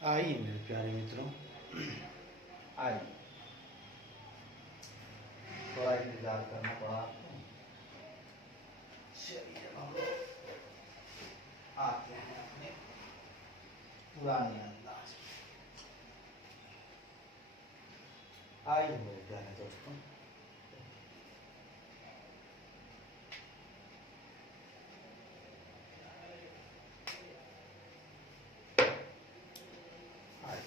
आइए मेरे प्यारे मित्रों, आइए। थोड़ा इंतजार करना पड़ा आपको। चलिए अब हम लोग आते हैं अपने पुराने अंदाज में। आइए मेरे प्यारे दोस्तों, आइए।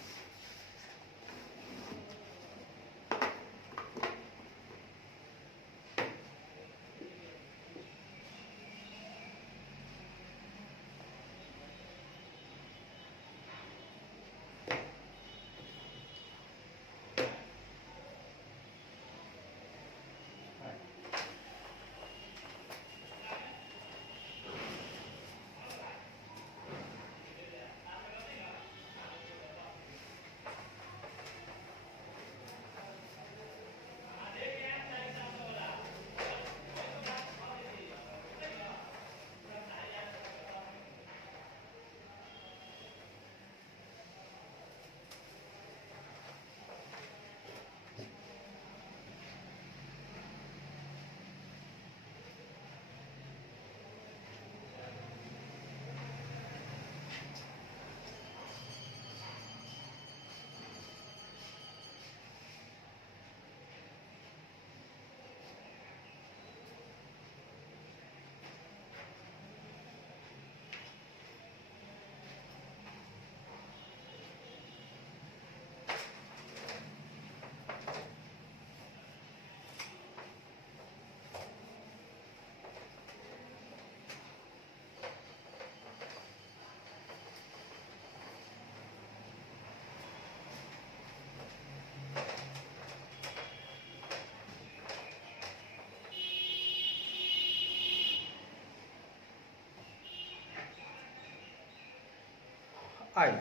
आइए।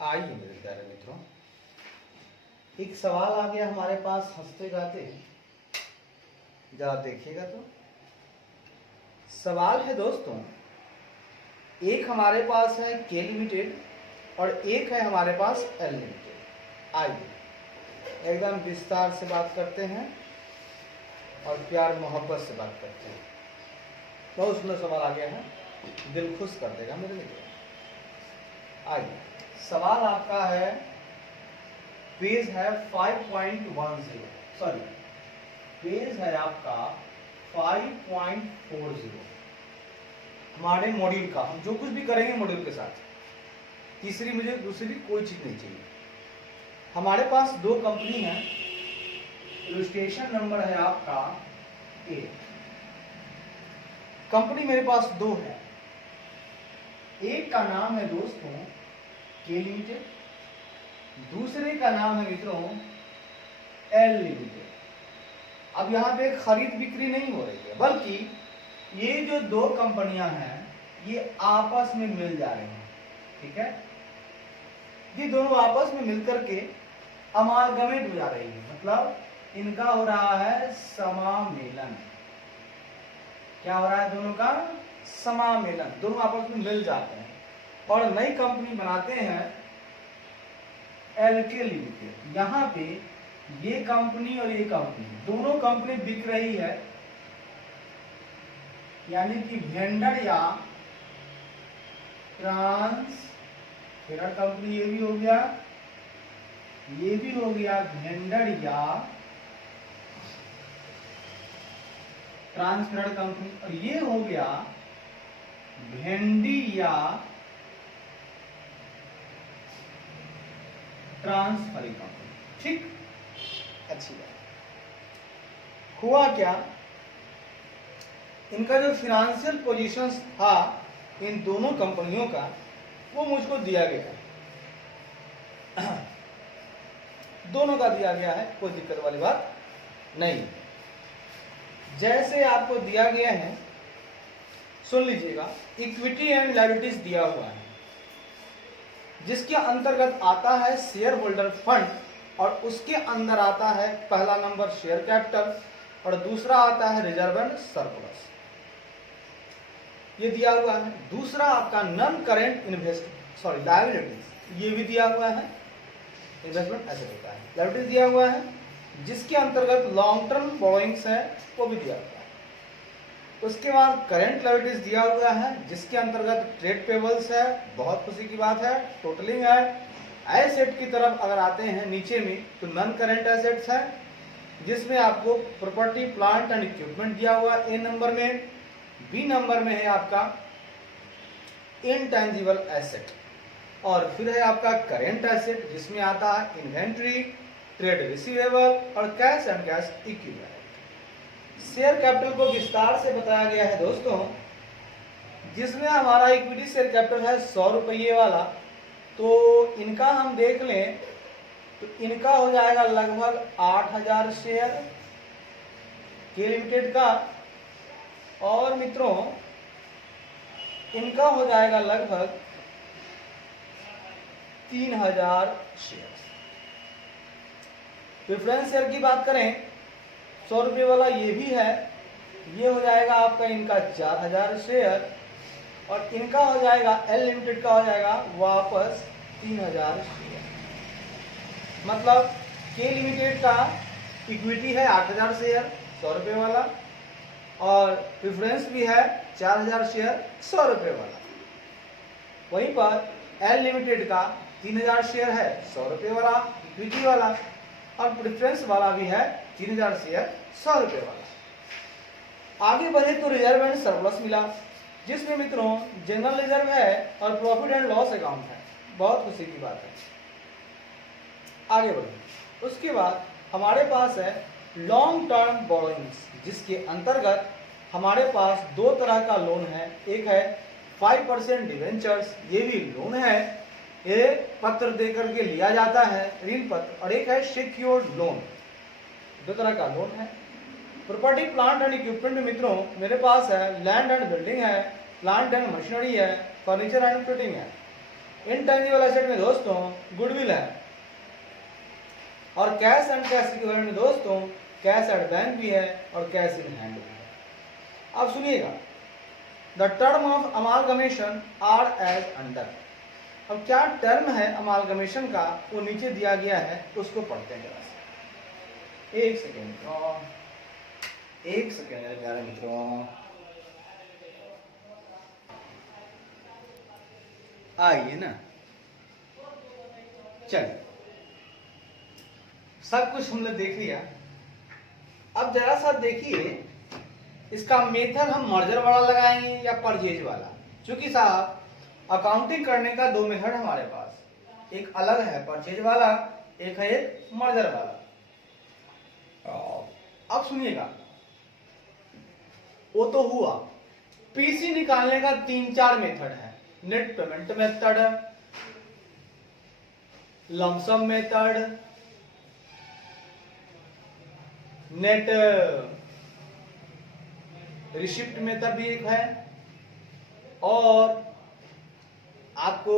आइए मेरे प्यारे मित्रों, एक सवाल आ गया हमारे पास हंसते गाते। जरा देखिएगा तो सवाल है दोस्तों, एक हमारे पास है के लिमिटेड और एक है हमारे पास एल लिमिटेड। आइए एकदम विस्तार से बात करते हैं और प्यार मोहब्बत से बात करते हैं। बहुत सुंदर सवाल आ गया है, दिल खुश कर देगा मेरे लिए। आइए, सवाल आपका है, पेज है 5.10, सॉरी पेज है आपका 5.40 हमारे मॉड्यूल का। हम जो कुछ भी करेंगे मॉड्यूल के साथ, तीसरी मुझे दूसरी कोई चीज नहीं चाहिए। हमारे पास दो कंपनी है, रजिस्ट्रेशन नंबर है आपका ए। कंपनी मेरे पास दो है, एक का नाम है दोस्तों के लिमिटेड, दूसरे का नाम है मित्रों एल लिमिटेड। अब यहाँ पे खरीद बिक्री नहीं हो रही है, बल्कि ये जो दो कंपनियां हैं ये आपस में मिल जा रही हैं। ठीक है, ये दोनों आपस में मिलकर के अमालगमेट हो जा रही है, मतलब इनका हो रहा है समामेलन। क्या हो रहा है? दोनों का समामेलन, दोनों आपस में मिल जाते हैं और नई कंपनी बनाते हैं एल के लिमिटेड। यहाँ पे ये कंपनी और ये कंपनी, दोनों कंपनी बिक रही है, यानी कि वेंडर या ट्रांसफर कंपनी, ये भी हो गया, ये भी हो गया वेंडर या ट्रांसफर कंपनी, और ये हो गया भेंडी या ट्रांसफरिंग कंपनी। ठीक, अच्छी बात। हुआ क्या, इनका जो फिनेंशियल पोजीशंस था इन दोनों कंपनियों का, वो मुझको दिया गया है। दोनों का दिया गया है, कोई दिक्कत वाली बात नहीं। जैसे आपको दिया गया है, सुन लीजिएगा, इक्विटी एंड लायबिलिटीज दिया हुआ है, जिसके अंतर्गत आता है शेयर होल्डर फंड और उसके अंदर आता है पहला नंबर शेयर कैपिटल और दूसरा आता है रिजर्व एंड सरप्लस, ये दिया हुआ है। दूसरा आपका नॉन करेंट लायबिलिटीज, ये भी दिया हुआ है, इन्वेस्टमेंट एसेट होता है। लायबिलिटीज दिया हुआ है, जिसके अंतर्गत लॉन्ग टर्म बोरोइंग्स है वो भी दिया हुआ है। उसके बाद करेंट लायबिलिटीज दिया हुआ है, जिसके अंतर्गत ट्रेड पेबल्स है, बहुत खुशी की बात है, टोटलिंग है। एसेट की तरफ अगर आते हैं नीचे में तो नॉन करेंट एसेट्स है, जिसमें आपको प्रॉपर्टी प्लांट एंड इक्विपमेंट दिया हुआ ए नंबर में। बी नंबर में है आपका इनटेंजिबल एसेट, और फिर है आपका करेंट एसेट, जिसमें आता है इन्वेंट्री, ट्रेड रिसीवेबल और cash and cash equivalent. Share capital को विस्तार से बताया गया है दोस्तों, जिसमें हमारा इक्विटी शेयर कैपिटल है 100 रुपये वाला। तो इनका हम देख लें तो इनका हो जाएगा लगभग 8000 शेयर के लिमिटेड का, और मित्रों इनका हो जाएगा लगभग 3000 शेयर। प्रेफरेंस शेयर की बात करें 100 रुपये वाला ये भी है, ये हो जाएगा आपका इनका 4000 शेयर, और इनका हो जाएगा एल लिमिटेड का हो जाएगा वापस 3000 शेयर। मतलब के लिमिटेड का इक्विटी है 8000 शेयर 100 रुपये वाला, और प्रेफरेंस भी है 4000 शेयर 100 रुपये वाला। वहीं पर एल लिमिटेड का 3000 शेयर है 100 रुपये वाला इक्विटी वाला, और प्रेफरेंस वाला भी है 3000 शेयर 100 रुपये वाला। आगे बढ़े तो रिजर्व एंड सरप्लस मिला, जिसमें मित्रों जनरल रिजर्व है और प्रॉफिट एंड लॉस अकाउंट है, बहुत खुशी की बात है। आगे बढ़े उसके बाद हमारे पास है लॉन्ग टर्म बोरोइंग्स, जिसके अंतर्गत हमारे पास दो तरह का लोन है। एक है 5% डिवेंचर्स, ये भी लोन है, ये पत्र देकर के लिया जाता है ऋण पत्र, और एक है सिक्योर्ड लोन, दो तरह का लोन है। प्रॉपर्टी प्लांट एंड इक्विपमेंट में मित्रों मेरे पास है लैंड एंड बिल्डिंग है, प्लांट एंड मशीनरी है, फर्नीचर एंड फिटिंग है। इनटेंजिबल एसेट में दोस्तों गुडविल है, और कैश एंड कैश इक्विवेलेंट में दोस्तों कैश एट बैंक भी है और कैश इन हैंड भी है। अब सुनिएगा, the term of amalgamation are as under. अब क्या टर्म है अमालगमेशन का वो नीचे दिया गया है, उसको पढ़ते हैं जरा से। एक सेकेंड प्यारे मित्रों, आइए ना, चलिए सब कुछ हमने देख लिया। अब जरा सा देखिए इसका मेथड हम मर्जर वाला लगाएंगे या परचेज वाला। क्योंकि साहब अकाउंटिंग करने का दो मेथड हमारे पास, एक अलग है परचेज वाला, एक है मर्जर वाला। अब सुनिएगा, वो तो हुआ, पीसी निकालने का 3-4 मेथड है। Net payment method, lump sum method, net receipt method भी एक है, और आपको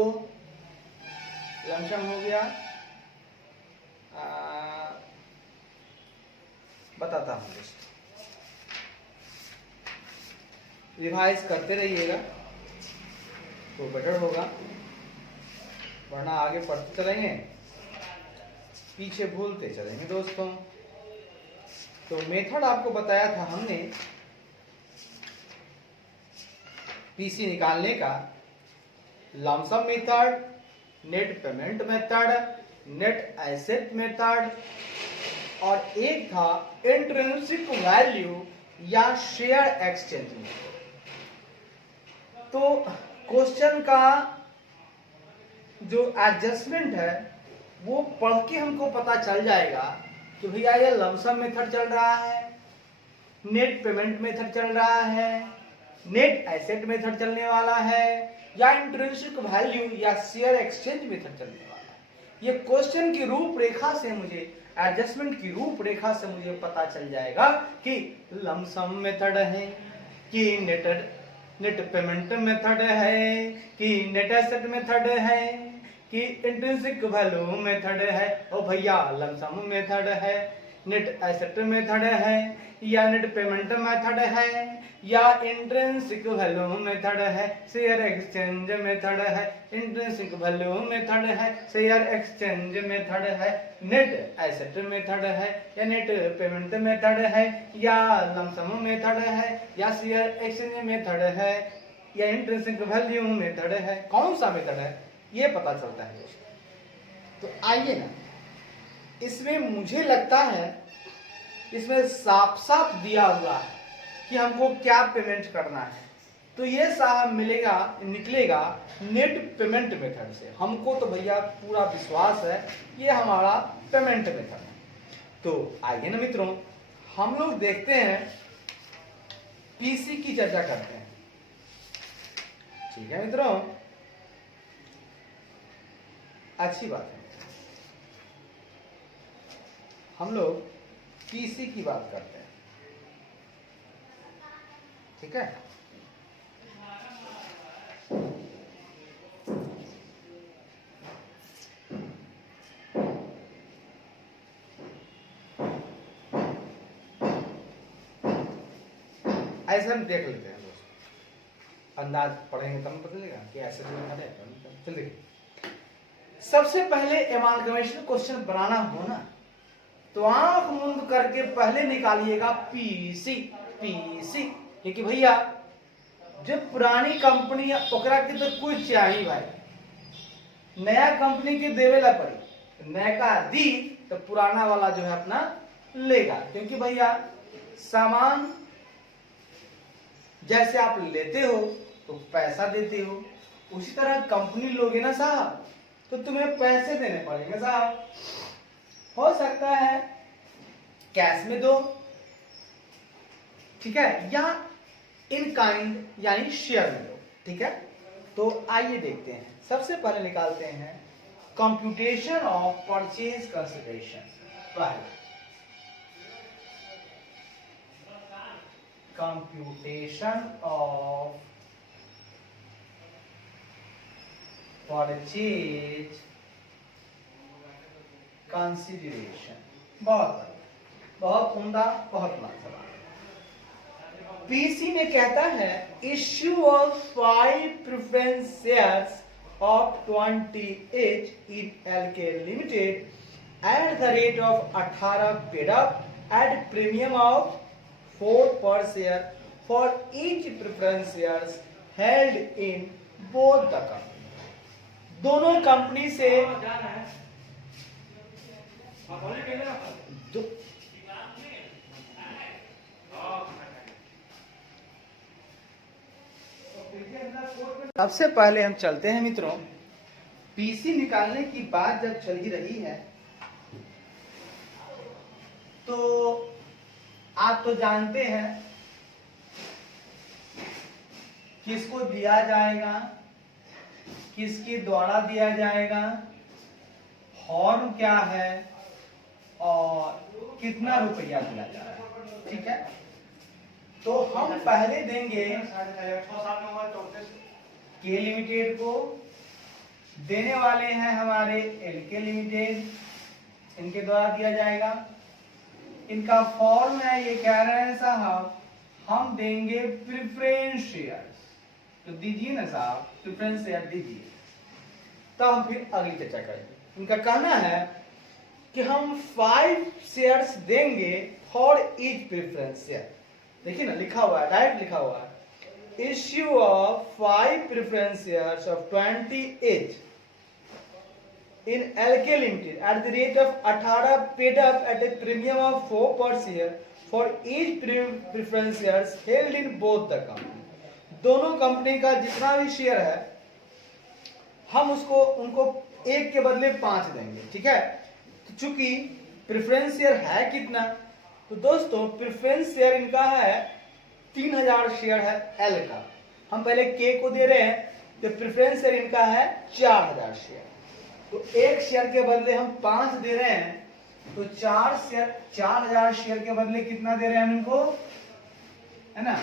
लमसम हो गया, बताता हूं, रिवाइज करते रहिएगा तो बेटर होगा, वरना आगे पढ़ते चलेंगे पीछे भूलते चलेंगे दोस्तों। तो मेथड आपको बताया था हमने पीसी निकालने का, lump sum method, net payment method, net asset method, और एक था इंट्रिंसिक वैल्यू या शेयर एक्सचेंज मेथड। तो क्वेश्चन का जो एडजस्टमेंट है वो पढ़ के हमको पता चल जाएगा कि भैया ये लमसम मेथड चल रहा है, नेट पेमेंट मेथड चल रहा है, नेट एसेट मेथड चलने वाला है, या इंट्रिंसिक वैल्यू या शेयर एक्सचेंज मेथड चलने वाला है। ये क्वेश्चन की रूपरेखा से मुझे, एडजस्टमेंट की रूपरेखा से मुझे पता चल जाएगा कि लमसम मेथड है कि नेट पेमेंट मेथड है कि नेट एसेट मेथड है कि इंट्रिंसिक वैल्यू मेथड है। ओ भैया लमसम मेथड है, नेट एसेट मेथड है या नेट पेमेंट मेथड है या इंट्रिंसिक वैल्यू मेथड है, शेयर एक्सचेंज मेथड है, इंट्रिंसिक वैल्यू मेथड है, शेयर एक्सचेंज मेथड है, नेट एसेट मेथड है या नेट पेमेंट मेथड है या लमसम मेथड है या शेयर एक्सचेंज मेथड है या इंट्रिंसिक वैल्यू मेथड है, कौन सा मेथड है ये पता चलता है। तो आइए ना, इसमें मुझे लगता है इसमें साफ साफ दिया हुआ है कि हमको क्या पेमेंट करना है, तो ये साहब मिलेगा निकलेगा नेट पेमेंट मेथड से। हमको तो भैया पूरा विश्वास है ये हमारा पेमेंट मेथड है। तो आइए ना मित्रों, हम लोग देखते हैं पीसी की चर्चा करते हैं। ठीक है मित्रों, अच्छी बात है, हम लोग पीसी की बात करते हैं। ठीक है, ऐसे हम देख लेते हैं दोस्तों, अंदाज पढ़ेंगे तब पता चलेगा कि ऐसे चल देखिए। सबसे पहले एमालगमेशन क्वेश्चन बनाना हो ना तो आंख मूंद करके पहले निकालिएगा पीसी। पीसी क्योंकि भैया जब पुरानी कंपनी है ओकरा के तो कुछ चाहिए भाई, नया कंपनी के देवेला पड़ी, नया दी तो पुराना वाला जो है अपना लेगा। क्योंकि भैया सामान जैसे आप लेते हो तो पैसा देते हो, उसी तरह कंपनी लोगे ना साहब तो तुम्हें पैसे देने पड़ेंगे साहब। हो सकता है कैश में दो, ठीक है, या इन काइंड यानी शेयर में दो। ठीक है, तो आइए देखते हैं। सबसे पहले निकालते हैं कंप्यूटेशन ऑफ परचेज कंसिडरेशन। पहले कंप्यूटेशन ऑफ परचेज कंसिडरेशन, बहुत उम्दा, बहुत लाजवाब। पीसी में कहता है issue of 5 preference shares of 20 in LK limited at the rate of 18 paid up at premium of 4 per share for each preference shares held in both the company. दोनों company से सबसे पहले हम चलते हैं मित्रों, पीसी निकालने की बात जब चल ही रही है तो आप तो जानते हैं किसको दिया जाएगा, किसके द्वारा दिया जाएगा, फॉर्म क्या है और कितना रुपया दिया जाएगा। ठीक है, तो हम पहले देंगे के लिमिटेड को, देने वाले हैं हमारे एल के लिमिटेड, इनके द्वारा दिया जाएगा। इनका फॉर्म है, ये कह रहे हैं साहब हम देंगे प्रेफरेंस शेयर्स, तो दीजिए ना साहब प्रेफरेंस शेयर दीजिए, तो हम फिर अगली चर्चा करेंगे। इनका कहना है कि हम 5 शेयर्स देंगे फॉर ईच प्रेफरेंस शेयर। देखिए ना लिखा हुआ है, डायरेक्ट लिखा हुआ है issue of 5 preference shares of 20 each in LK Limited at the rate of 18 paid up at a premium of 4 per share for each preference shares held in both the company। दोनों company का जितना भी share है हम उसको उनको एक के बदले 5 देंगे। ठीक है, तो चूंकि प्रेफरेंस शेयर है कितना, तो दोस्तों प्रेफरेंस शेयर इनका है 3000 शेयर है एल का, हम पहले के को दे रहे हैं, तो प्रेफरेंस शेयर इनका है 4000 शेयर, तो एक शेयर के बदले हम 5 दे रहे हैं, तो 4000 शेयर के बदले कितना दे रहे हैं हम इनको, है ना,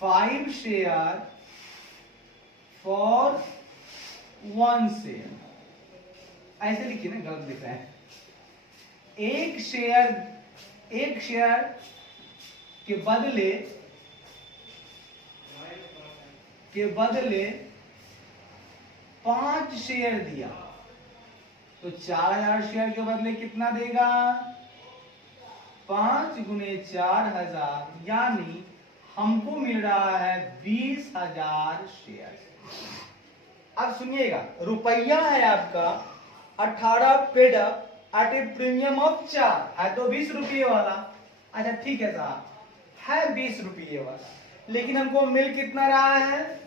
5 शेयर फॉर 1 शेयर, ऐसे लिखिए ना, गलत लिख रहे हैं, एक शेयर के बदले 5 शेयर दिया, तो 4000 शेयर के बदले कितना देगा? 5 गुने 4000, यानी हमको मिल रहा है 20,000 शेयर। अब सुनिएगा, रुपया है आपका 18 paid up at a premium of 4 है, तो 20 रुपये वाला। अच्छा ठीक है साहब, है 20 रुपये वाला, लेकिन हमको मिल कितना रहा है?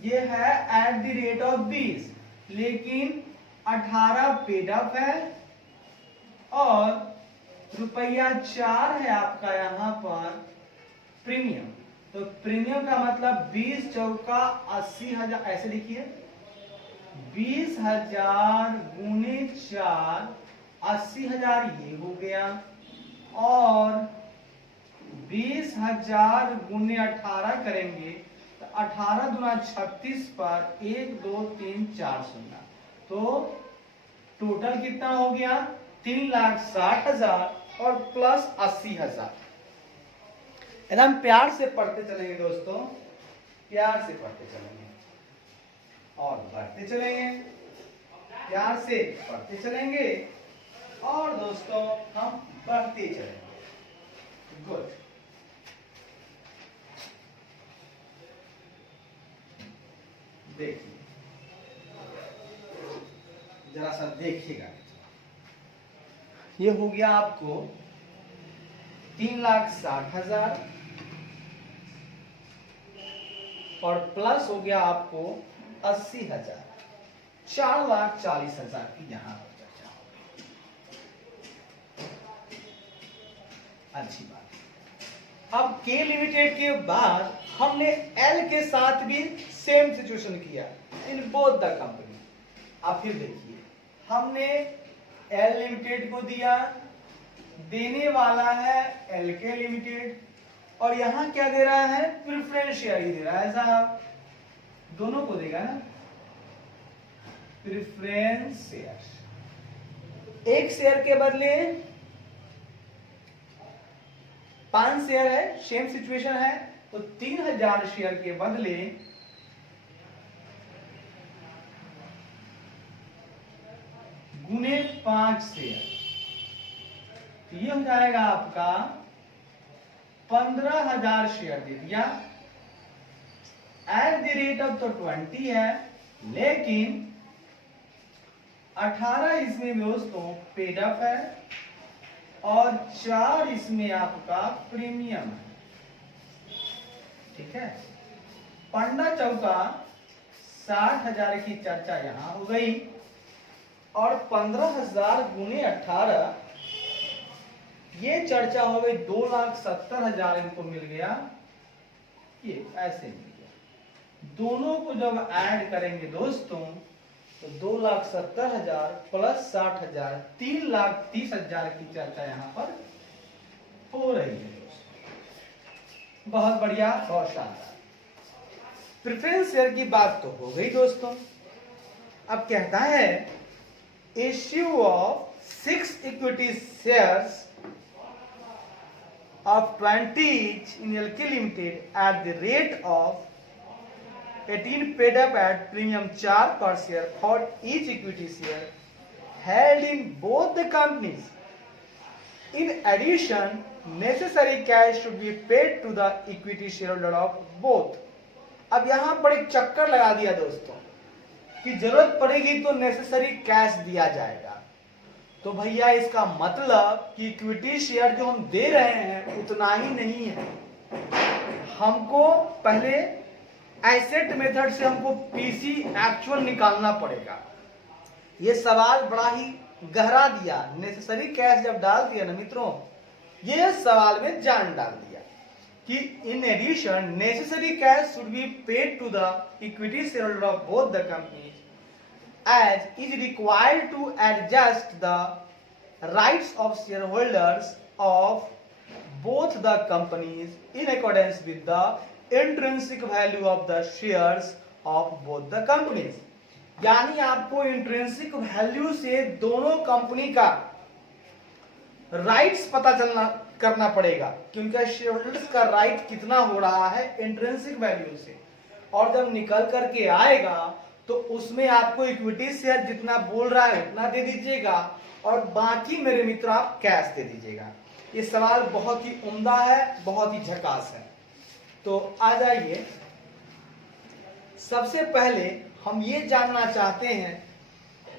ये है एट द रेट ऑफ 20, लेकिन 18 पेड अप है और रुपया 4 है आपका यहाँ पर प्रीमियम। तो प्रीमियम का मतलब 20 चौका 80,000, ऐसे लिखिए 20,000 गुने 4, 80,000 ये हो गया, और 20,000 गुने 18 करेंगे तो 18 दूना 36 पर 1 2 3 4 शून्य, तो टोटल कितना हो गया? 3,60,000 और प्लस 80,000। एकदम प्यार से पढ़ते चलेंगे दोस्तों, प्यार से पढ़ते चलेंगे और बढ़ते चलेंगे, प्यार से पढ़ते चलेंगे और दोस्तों हम बढ़ते चलेंगे। गुड। देखिए जरा सा देखिएगा, ये हो गया आपको 3,60,000 और प्लस हो गया आपको 80,000, 4,40,000 की यहां पर चर्चा होगी। अच्छी बात। अब के लिमिटेड के बाद हमने एल के साथ भी सेम सिचुएशन किया इन बोथ द कंपनी। आप फिर देखिए, हमने एल लिमिटेड को दिया, देने वाला है एल के लिमिटेड, और यहां क्या दे रहा है? प्रेफरेंस शेयर ही दे रहा है साहब, दोनों को देगा ना प्रेफरेंस शेयर। एक शेयर के बदले 5 शेयर है, सेम सिचुएशन है, तो 3,000 शेयर के बदले गुने 5 शेयर, ये हो जाएगा आपका 15,000 शेयर दे दिया। एट द रेट ऑफ तो 20 है, लेकिन 18 इसमें दोस्तों पेड अप है और 4 इसमें आपका प्रीमियम है। ठीक है, पंडा चौका 60,000 की चर्चा यहां हो गई, और 15,000 गुने 18 ये चर्चा हो गई, 2,70,000 इनको मिल गया, ये ऐसे मिल गया। दोनों को जब ऐड करेंगे दोस्तों तो 2,70,000 प्लस 60,000, 3,30,000 की चर्चा यहां पर हो रही है दोस्तों। बहुत बढ़िया, बहुत शानदार। प्रेफरेंस शेयर की बात तो हो गई दोस्तों। अब कहता है issue of 6 equity shares of 20 each in LK Limited at the rate of 18 paid up at premium 4 per share for each equity share held in both the companies. In addition, necessary cash should be paid to the equity shareholder of both. अब यहां पर एक चक्कर लगा दिया दोस्तों कि जरूरत पड़ेगी तो नेसेसरी कैश दिया जाएगा। तो भैया इसका मतलब कि इक्विटी शेयर जो हम दे रहे हैं उतना ही नहीं है, हमको पहले एसेट मेथड से हमको पीसी एक्चुअल निकालना पड़ेगा। ये सवाल बड़ा ही गहरा दिया, नेसेसरी कैश जब डाल दिया ना मित्रों, ये सवाल में जान डाल दिया कि in addition necessary cash should be paid to the equity shareholder of both the companies as is required to adjust the rights of shareholders of both the companies in accordance with the intrinsic value of the shares of both the companies. यानी आपको intrinsic value से दोनों company का rights पता चलना करना पड़ेगा कि उनका शेयर होल्डर्स का राइट कितना हो रहा है इंट्रिंसिक वैल्यू से, और जब निकल करके आएगा तो उसमें आपको इक्विटी शेयर जितना बोल रहा है उतना दे दीजिएगा, और बाकी मेरे मित्र आप कैश दे दीजिएगा। ये सवाल बहुत ही उम्दा है, बहुत ही झकास है। तो आ जाइए, सबसे पहले हम ये जानना चाहते हैं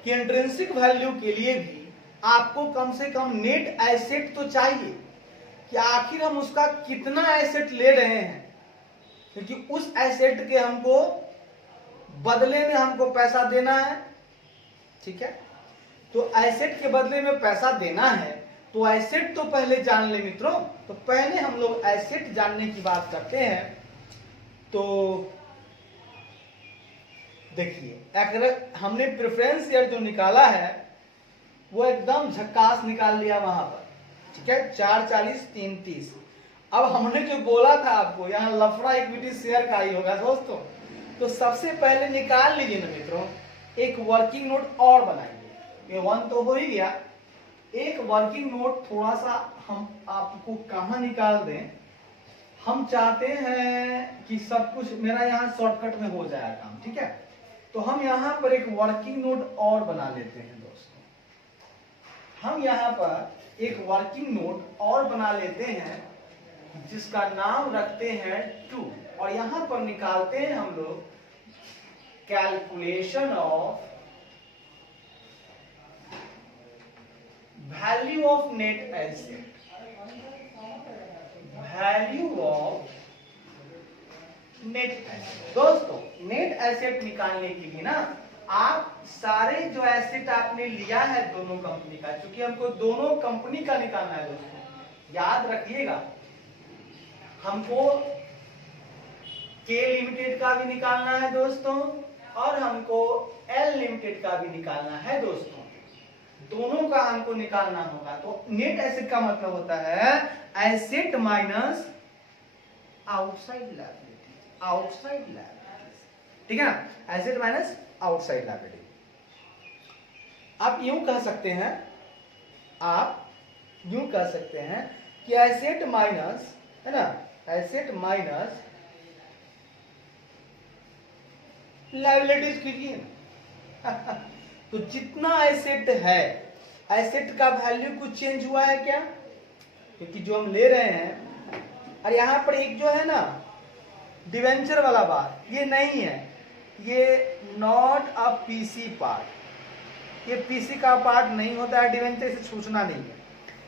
कि इंट्रिंसिक वैल्यू के लिए भी आपको कम से कम नेट एसेट तो चाहिए कि आखिर हम उसका कितना एसेट ले रहे हैं, क्योंकि उस एसेट के हमको बदले में हमको पैसा देना है। ठीक है, तो एसेट के बदले में पैसा देना है तो एसेट तो पहले जान ले मित्रों। तो पहले हम लोग एसेट जानने की बात करते हैं। तो देखिए, अगर हमने प्रेफरेंस शेयर जो निकाला है वो एकदम झक्कास निकाल लिया वहां पर। ठीक है, 440 330। अब हमने जो बोला था आपको यहाँ लफड़ा इक्विटी शेयर का ही होगा दोस्तों। तो सबसे पहले निकाल लीजिए ना मित्रों, एक वर्किंग नोट और बनाइए। ये 1 तो हो ही गया, एक वर्किंग नोट थोड़ा सा हम आपको कहां निकाल दें। हम चाहते हैं कि सब कुछ मेरा यहाँ शॉर्टकट में हो जाए काम। ठीक है, तो हम यहाँ पर एक वर्किंग नोट और बना लेते हैं दोस्तों। हम यहाँ पर एक वर्किंग नोट और बना लेते हैं जिसका नाम रखते हैं 2, और यहाँ पर निकालते हैं हम लोग calculation of value of net asset. Value of net asset. दोस्तों, नेट एसेट निकालने के लिए ना आप सारे जो एसेट आपने लिया है दोनों कंपनी का, क्योंकि हमको दोनों कंपनी का निकालना है दोस्तों, याद रखिएगा। हमको के लिमिटेड का भी निकालना है दोस्तों, और हमको एल लिमिटेड का भी निकालना है दोस्तों। दोनों का हमको निकालना होगा। तो नेट एसेट का मतलब होता है asset minus outside liability. Outside liability, ठीक है ना, एसेट माइनस आउटसाइड लायबिलिटी। आप यूं कह सकते हैं, आप यूं कह सकते हैं कि एसेट माइनस, है ना, एसेट माइनस लायबिलिटीज कीजिए। तो जितना एसेट है, एसेट का वैल्यू कुछ चेंज हुआ है क्या? क्योंकि जो हम ले रहे हैं, और यहां पर एक जो है ना डिवेंचर वाला बात, ये नहीं है, ये नॉट अ पीसी पार्ट। ये पीसी का पार्ट नहीं होता है डिवेंचर, इसे छूटना नहीं है।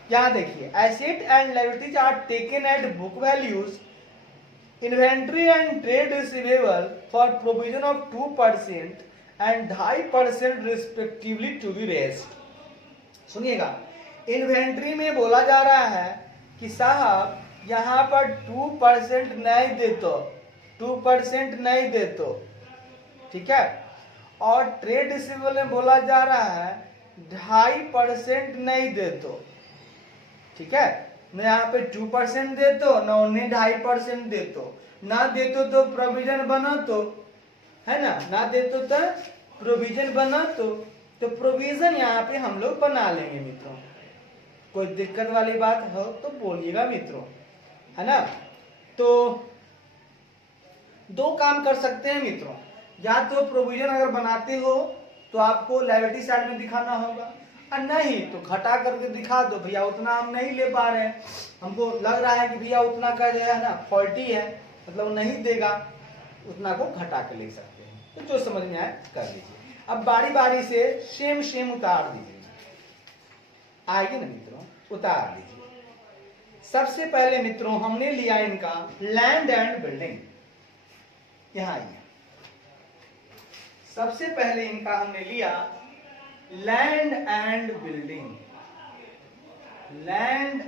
यहां देखिए, asset and liabilities are taken at book values, inventory and trade receivable for provision of 2% and 2.5% respectively to be raised. सुनिएगा, इन्वेंट्री में बोला जा रहा है कि साहब यहां पर 2% नहीं देतो, 2% नहीं देतो, ठीक है। और ट्रेड रिसीवेबल में बोला जा रहा है 2.5% नहीं देतो, ठीक है। न यहाँ पे 2% देतो, न उन्हें 2.5% देतो, ना देतो तो प्रोविजन बना तो, है ना देतो तो प्रोविजन बना तो प्रोविजन यहाँ पे हम लोग बना लेंगे मित्रों। कोई दिक्कत वाली बात हो तो बोलिएगा मित्रों, है ना। तो दो काम कर सकते हैं मित्रों, या तो प्रोविजन अगर बनाते हो तो आपको लायबिलिटी साइड में दिखाना होगा, और नहीं तो घटा करके दिखा दो, भैया उतना हम नहीं ले पा रहे हैं, हमको लग रहा है कि भैया उतना का जो है ना फॉल्टी है, मतलब नहीं देगा, उतना को घटा के ले सकते हैं। तो जो समझ में आए कर लीजिए। अब बारी बारी से सेम उतार दीजिए, आएगी ना मित्रों, उतार दीजिए। सबसे पहले मित्रों हमने लिया इनका लैंड एंड बिल्डिंग, यहां आइए। सबसे पहले इनका हमने लिया land and building, land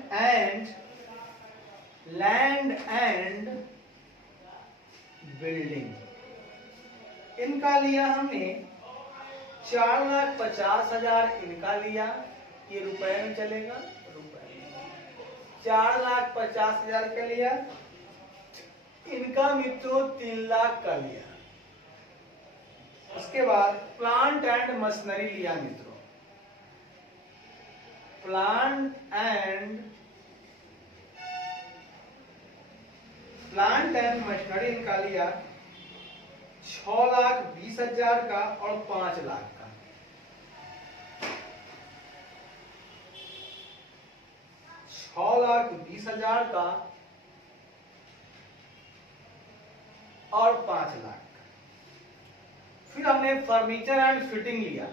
and building. इनका लिया हमने 4,50,000 इनका लिया, ये रुपए में चलेगा, रुपए में 4,50,000 का लिया। इनका मित्रों 3 लाख का लिया। उसके बाद प्लांट एंड मशीनरी लिया मित्रों, प्लांट एंड मशीनरी इनका लिया 6,20,000 का और 5 लाख का। 6,20,000 का और 5 लाख का। फिर हमने फर्नीचर एंड फिटिंग लिया।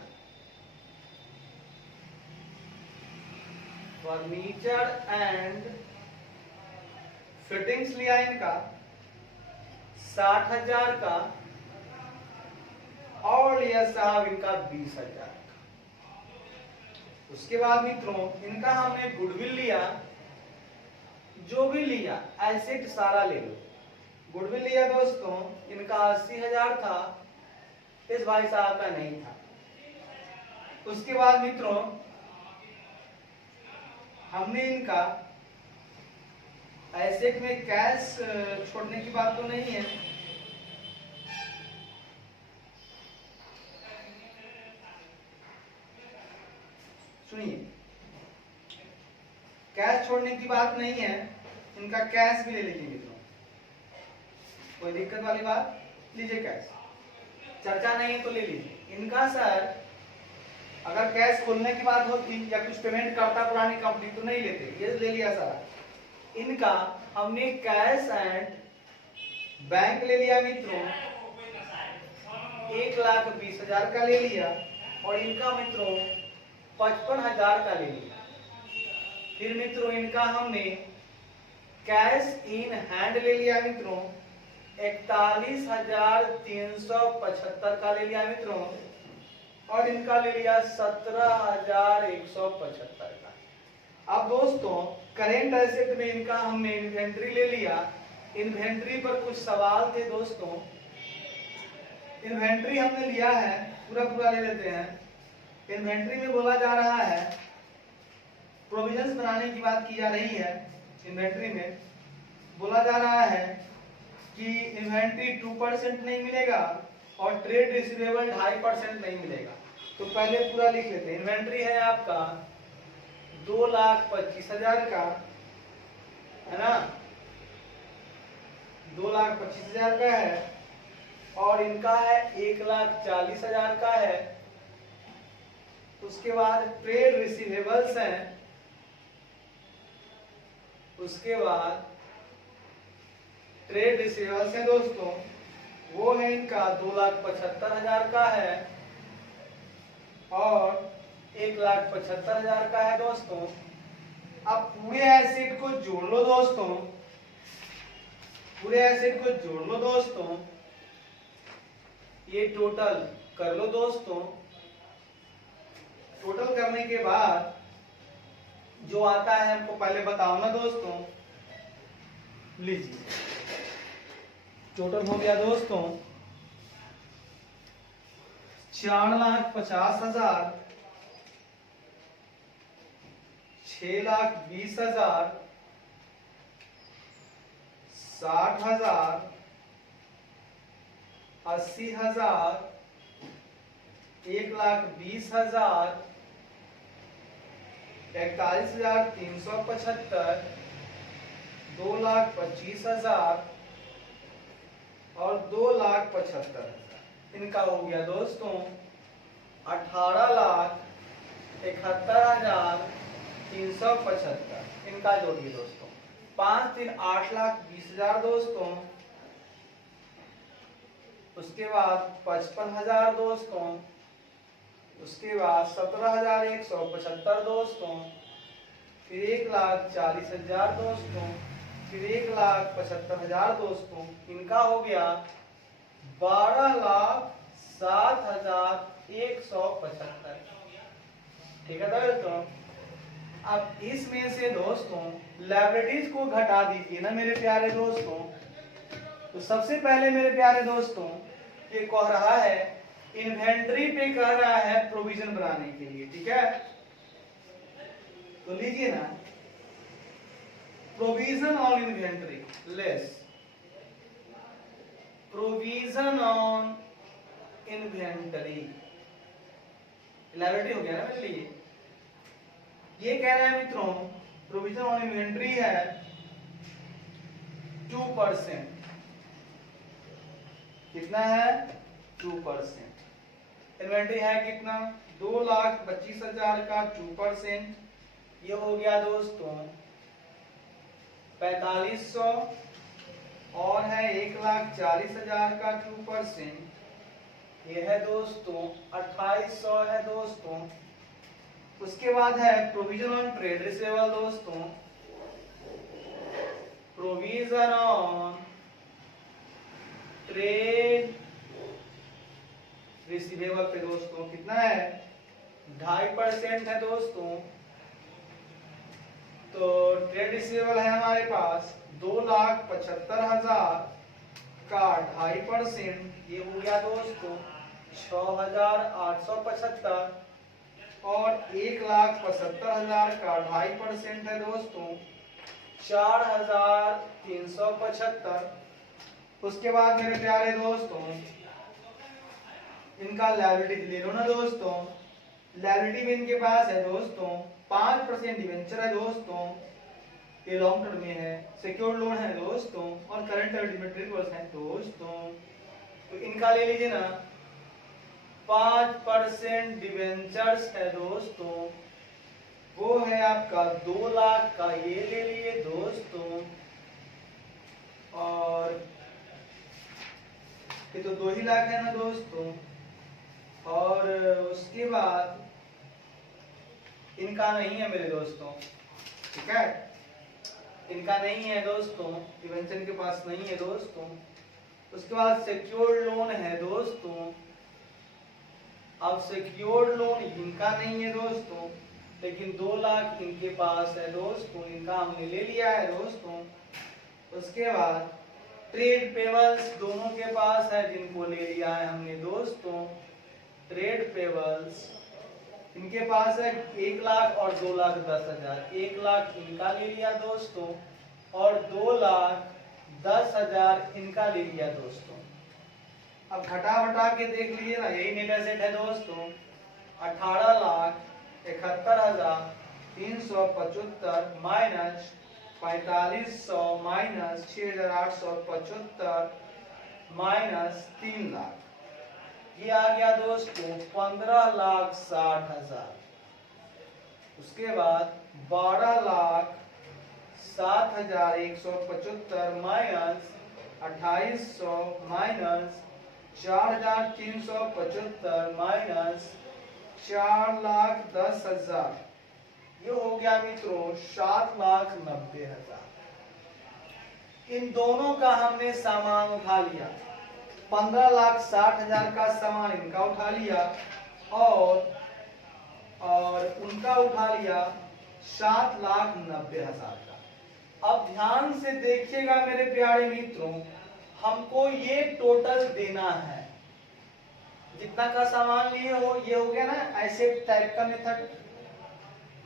फर्नीचर एंड फिटिंग्स लिया इनका 60,000 का और लिया साहब इनका 20,000 का। उसके बाद मित्रों इनका हमने गुडविल लिया, जो भी लिया एसेट सारा ले लो। गुडविल लिया दोस्तों इनका 80,000 था, इस भाई साहब का नहीं था। उसके बाद मित्रों हमने इनका एसेट में कैश छोड़ने की बात तो नहीं है, सुनिए, कैश छोड़ने की बात नहीं है, इनका कैश भी ले लीजिए मित्रों, कोई दिक्कत वाली बात, लीजिए कैश, चर्चा नहीं है तो ले लीजिए। इनका सर अगर कैश खोलने की बात होती या कुछ पेमेंट करता पुरानी कंपनी तो नहीं लेते, ये ले लिया सारा। इनका हमने कैश एंड बैंक ले लिया मित्रों 1,20,000 का ले लिया और इनका मित्रों 55,000 का ले लिया। फिर मित्रों इनका हमने कैश इन हैंड ले लिया मित्रों 41,375 का ले लिया मित्रों और इनका ले लिया 17,175 का। अब दोस्तों करेंट एसेट में इनका हमने इन्वेंट्री ले लिया। इन्वेंट्री पर कुछ सवाल थे दोस्तों, इन्वेंट्री हमने लिया है, पूरा ले लेते हैं। इन्वेंट्री में बोला जा रहा है, प्रोविजंस बनाने की बात की जा रही है। इन्वेंट्री में बोला जा रहा है कि इन्वेंट्री 2% नहीं मिलेगा और ट्रेड रिसीवेबल 2.5% नहीं मिलेगा। तो पहले पूरा लिख लेते हैं। इन्वेंट्री है आपका 2,25,000 का, है ना, 2,25,000 का है और इनका है 1,40,000 का है। उसके बाद ट्रेड रिसीवेबल्स हैं, उसके बाद ट्रेड रिसीवेबल्स हैं दोस्तों, वो है इनका 2,75,000 का है और 1,75,000 का है दोस्तों। अब पूरे एसेट को जोड़ लो दोस्तों, पूरे एसेट को जोड़ लो दोस्तों, ये टोटल कर लो दोस्तों। टोटल करने के बाद जो आता है हमको पहले बताओ ना दोस्तों। लीजिए टोटल हो गया दोस्तों 4,50,000, 6,20,000, 60,000, 80,000, 1,20,000, 41,375, 2,25,000 और 2,75,000। इनका हो गया दोस्तों 18,71,375। इनका जोड़िए दोस्तों 5 3 8,20,000 दोस्तों। उसके बाद 55,000 दोस्तों। उसके बाद 17,175 दोस्तों। फिर 1,40,000 दोस्तों। फिर 1,75,000 दोस्तों। इनका हो गया 12,07,175। ठीक है दोस्तों। अब इसमें से दोस्तों लायबिलिटीज को घटा दीजिए ना मेरे प्यारे दोस्तों। तो सबसे पहले मेरे प्यारे दोस्तों ये कह रहा है इन्वेंट्री पे कह रहा है प्रोविजन बनाने के लिए, ठीक है। तो लीजिए ना provision on inventory less provision on inventory, liability हो गया ना मेरे लिए। ये कह रहे हैं मित्रों प्रोविजन ऑन इन्वेंट्री है 2%। कितना है 2%। इन्वेंट्री है कितना 2,25,000 का 2%, ये हो गया दोस्तों 4,500, और है 1,40,000 का 2%, ये है दोस्तों 2,800 है दोस्तों। उसके बाद है प्रोविजन ऑन ट्रेड रिसीवेबल दोस्तों, प्रोविजन ऑन ट्रेड रिसीवेबल पे दोस्तों कितना है 2.5% है दोस्तों। तो ट्रेड रिसीवेबल है हमारे पास 2,75,000 का 2.5%, ये हो गया दोस्तों 6,875, और 1,75,000 का 2.5% है दोस्तों 4,375। उसके बाद मेरे प्यारे दोस्तों इनका लायबिलिटी ले लो ना दोस्तों। लायबिलिटी में इनके पास है दोस्तों 5% डिवेंचर है दोस्तों, ये लॉन्ग टर्म में है, सिक्योर्ड लोन है दोस्तों, और करंट लायबिलिटी है दोस्तों। तो इनका ले लीजिए ना 5% डिवेंचर्स है दोस्तों, वो है आपका 2 लाख का, ये ले लिए दोस्तों। और ये तो 2 ही लाख है ना दोस्तों। और उसके बाद इनका नहीं है मेरे दोस्तों, ठीक है, इनका नहीं है दोस्तों, डिवेंचर के पास नहीं है दोस्तों। उसके बाद सिक्योर्ड लोन है दोस्तों। अब सिक्योर्ड लोन इनका नहीं है दोस्तों, लेकिन 2 लाख इनके पास है दोस्तों, इनका हमने ले लिया है दोस्तों। उसके बाद ट्रेड पेबल्स दोनों के पास है, जिनको ले लिया है हमने दोस्तों। ट्रेड पेबल्स इनके पास है 1 लाख और 2,10,000, 1 लाख इनका ले लिया दोस्तों, और 2,10,000 इनका ले लिया दोस्तों। अब घटा वटा के देख लीजिए ना, यही नेट एसेट है दोस्तों 18,71,375 माइनस 4,500 माइनस 6,875 माइनस 3 लाख, ये आ गया दोस्तों 15,60,000। उसके बाद 12,07,175 माइनस 2,800 माइनस 4,375 माइनस 4,10,000, ये हो गया मित्रों 7,90,000। इन दोनों का हमने सामान उठा लिया, 15,60,000 का सामान इनका उठा लिया, और उनका उठा लिया 7,90,000 का। अब ध्यान से देखिएगा मेरे प्यारे मित्रों, हमको ये टोटल देना है, जितना का सामान लिए हो, ये हो गया ना ऐसे टाइप का मेथड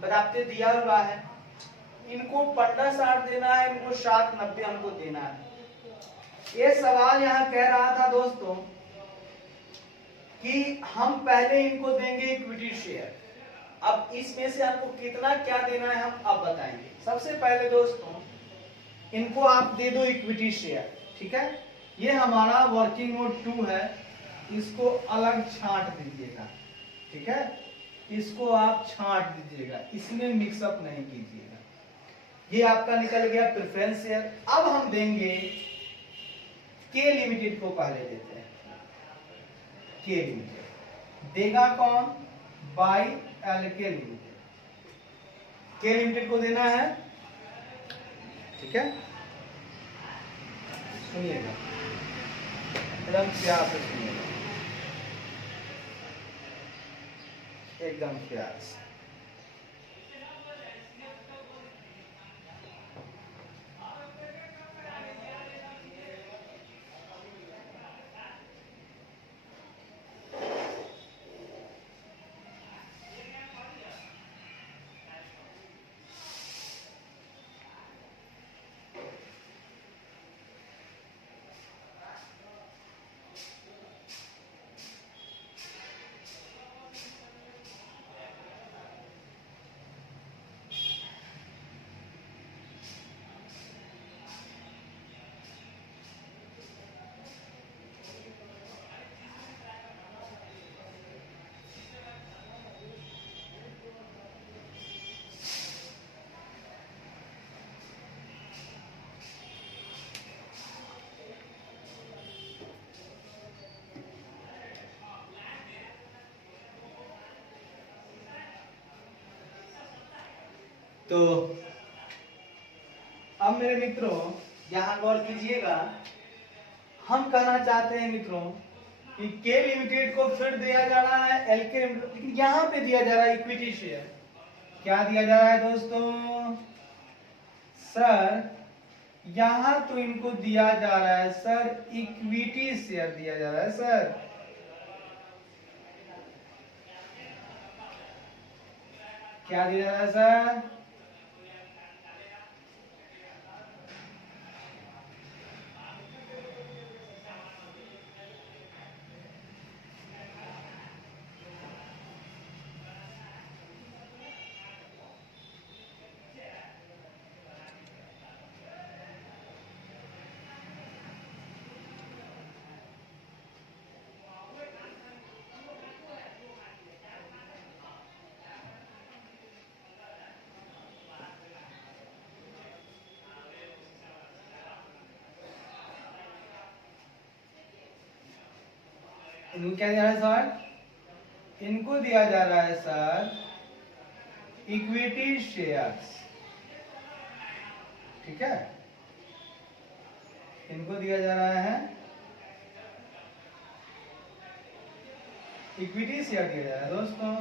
बताते दिया हुआ है। इनको 15,60 देना है, इनको 7,90 हमको देना है। ये सवाल यहाँ कह रहा था दोस्तों कि हम पहले इनको देंगे इक्विटी शेयर। अब इसमें से हमको कितना क्या देना है हम अब बताएंगे। सबसे पहले दोस्तों इनको आप दे दो इक्विटी शेयर, ठीक है। ये हमारा वर्किंग नोट 2 है, इसको अलग छांट दीजिएगा, ठीक है, इसको आप छांट दीजिएगा, इसमें मिक्सअप नहीं कीजिएगा। ये आपका निकल गया प्रेफरेंस शेयर। अब हम देंगे के लिमिटेड को, पहले देते हैं के लिमिटेड। देगा कौन? बाई एल के लिमिटेड। के लिमिटेड को देना है, ठीक है। सुनिएगा एकदम प्यार से सुनिएगा, एकदम प्यार से। तो अब मेरे मित्रों यहाँ गौर कीजिएगा, हम कहना चाहते हैं मित्रों कि के लिमिटेड को फिर दिया जा रहा है एल के लिमिटेड, लेकिन यहाँ पे दिया जा रहा है इक्विटी शेयर। क्या दिया जा रहा है दोस्तों? सर यहां तो इनको दिया जा रहा है सर इक्विटी शेयर दिया जा रहा है सर। क्या दिया जा रहा है सर? इनको क्या दिया जा रहा है सर? इनको दिया जा रहा है सर इक्विटी शेयर्स, ठीक है, इनको दिया जा रहा है इक्विटी शेयर दिया जा रहा है दोस्तों।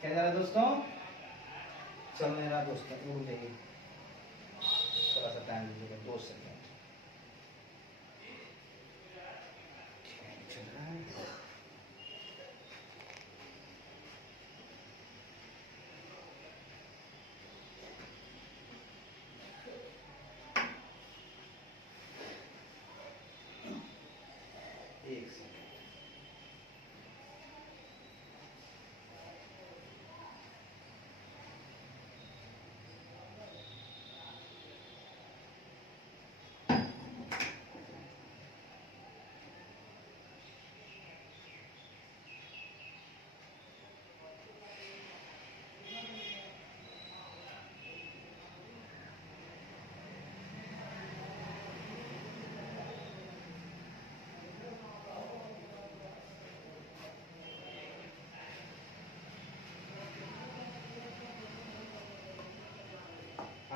क्या जा रहा है दोस्तों? चल मेरा दोस्तों रुक जाइए, थोड़ा सा टाइम दीजिएगा, 2 सेकंड। चल रहा है एक सेकंड।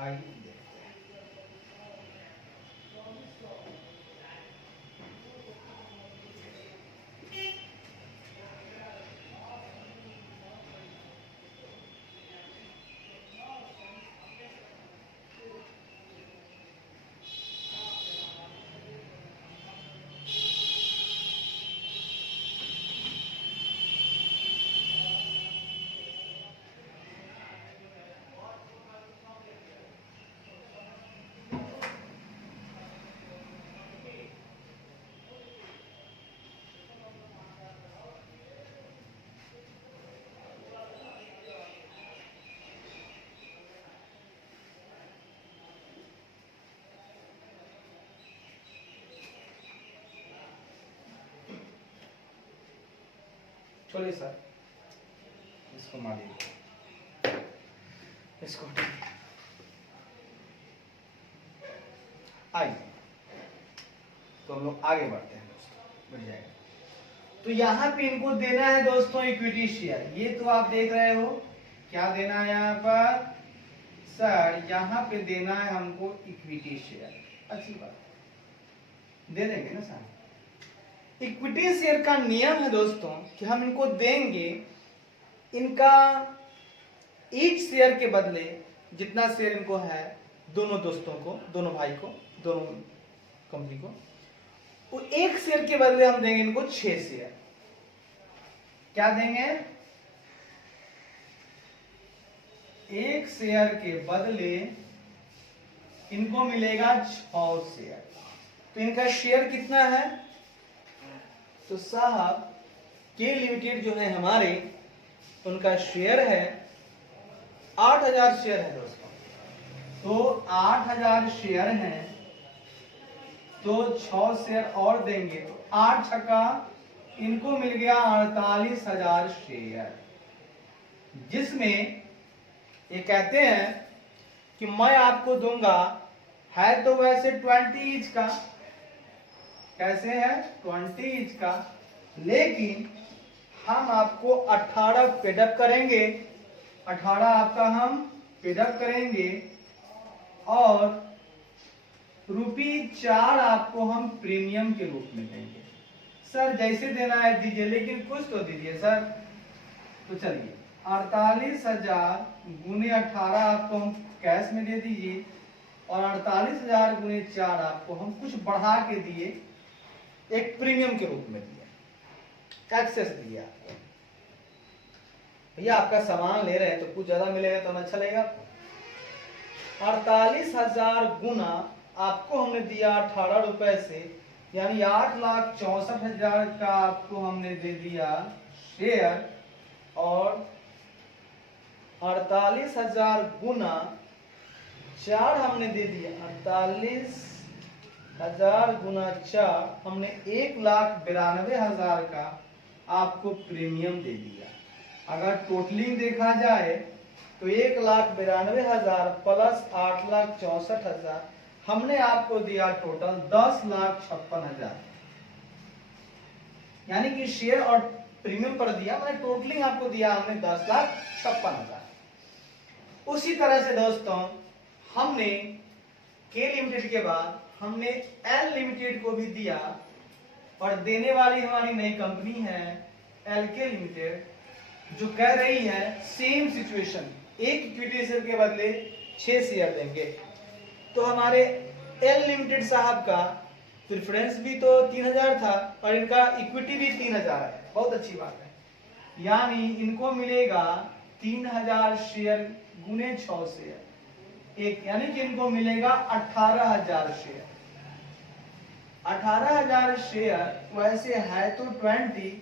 आइए देखते हैं। छोड़िए सर, इसको मारिए, इसको आइए, तो हम लोग आगे बढ़ते हैं दोस्तों, बढ़ जाएगा। तो यहाँ पे इनको देना है दोस्तों इक्विटी शेयर। ये तो आप देख रहे हो क्या देना है यहाँ पर सर, यहाँ पे देना है हमको इक्विटी शेयर। अच्छी बात, दे देंगे ना सर। इक्विटी शेयर का नियम है दोस्तों कि हम इनको देंगे, इनका ईच शेयर के बदले जितना शेयर इनको है, दोनों दोस्तों को, दोनों भाई को, दोनों कंपनी को, वो एक शेयर के बदले हम देंगे इनको 6 शेयर। क्या देंगे? एक शेयर के बदले इनको मिलेगा 6 शेयर। तो इनका शेयर कितना है? तो साहब के लिमिटेड जो है हमारे, उनका शेयर है 8000 शेयर है दोस्तों। तो 8000 शेयर हैं, तो 6 शेयर और देंगे तो 8 छक्का इनको मिल गया 48000 शेयर, जिसमें ये कहते हैं कि मैं आपको दूंगा, है तो वैसे 20 ईच का, कैसे है 20 ईच का, लेकिन हम आपको 18 पेडअप करेंगे, 18 आपका हम पेडअप करेंगे और ₹4 आपको हम प्रीमियम के रूप में देंगे। सर जैसे देना है दीजिए, लेकिन कुछ तो दीजिए सर। तो चलिए 48,000 गुने 18 आपको हम कैश में दे दीजिए और 48,000 गुने 4 आपको हम कुछ बढ़ा के दिए, एक प्रीमियम के रूप में दिया, एक्सेस दिया। भैया आपका सामान ले रहे हैं तो कुछ ज्यादा मिलेगा तो अच्छा लगेगा। 48,000 गुना आपको हमने दिया 18 रुपए से, यानी 8,64,000 का आपको हमने दे दिया शेयर, और 48,000 गुना 4 हमने दे दिया, 48,000 गुना 4 हमने 1,92,000 का आपको प्रीमियम दे दिया। अगर टोटलिंग देखा जाए तो 1,92,000 प्लस 8,64,000 हमने आपको दिया टोटल 10,56,000, यानी कि शेयर और प्रीमियम पर दिया, मैंने टोटलिंग आपको दिया हमने 10,56,000। उसी तरह से दोस्तों हमने के लिमिटेड के बाद हमने एल लिमिटेड को भी दिया, और देने वाली हमारी नई कंपनी है एल के लिमिटेड, जो कह रही है सेम सिचुएशन, एक इक्विटी शेयर के बदले 6 शेयर देंगे। तो हमारे एल लिमिटेड साहब का प्रेफरेंस भी तो 3,000 था और इनका इक्विटी भी 3,000 है, बहुत अच्छी बात है। यानी इनको मिलेगा 3,000 शेयर गुने 6 शेयर, एक, यानी कि इनको मिलेगा 18,000 शेयर। 18,000 शेयर वैसे है तो 20,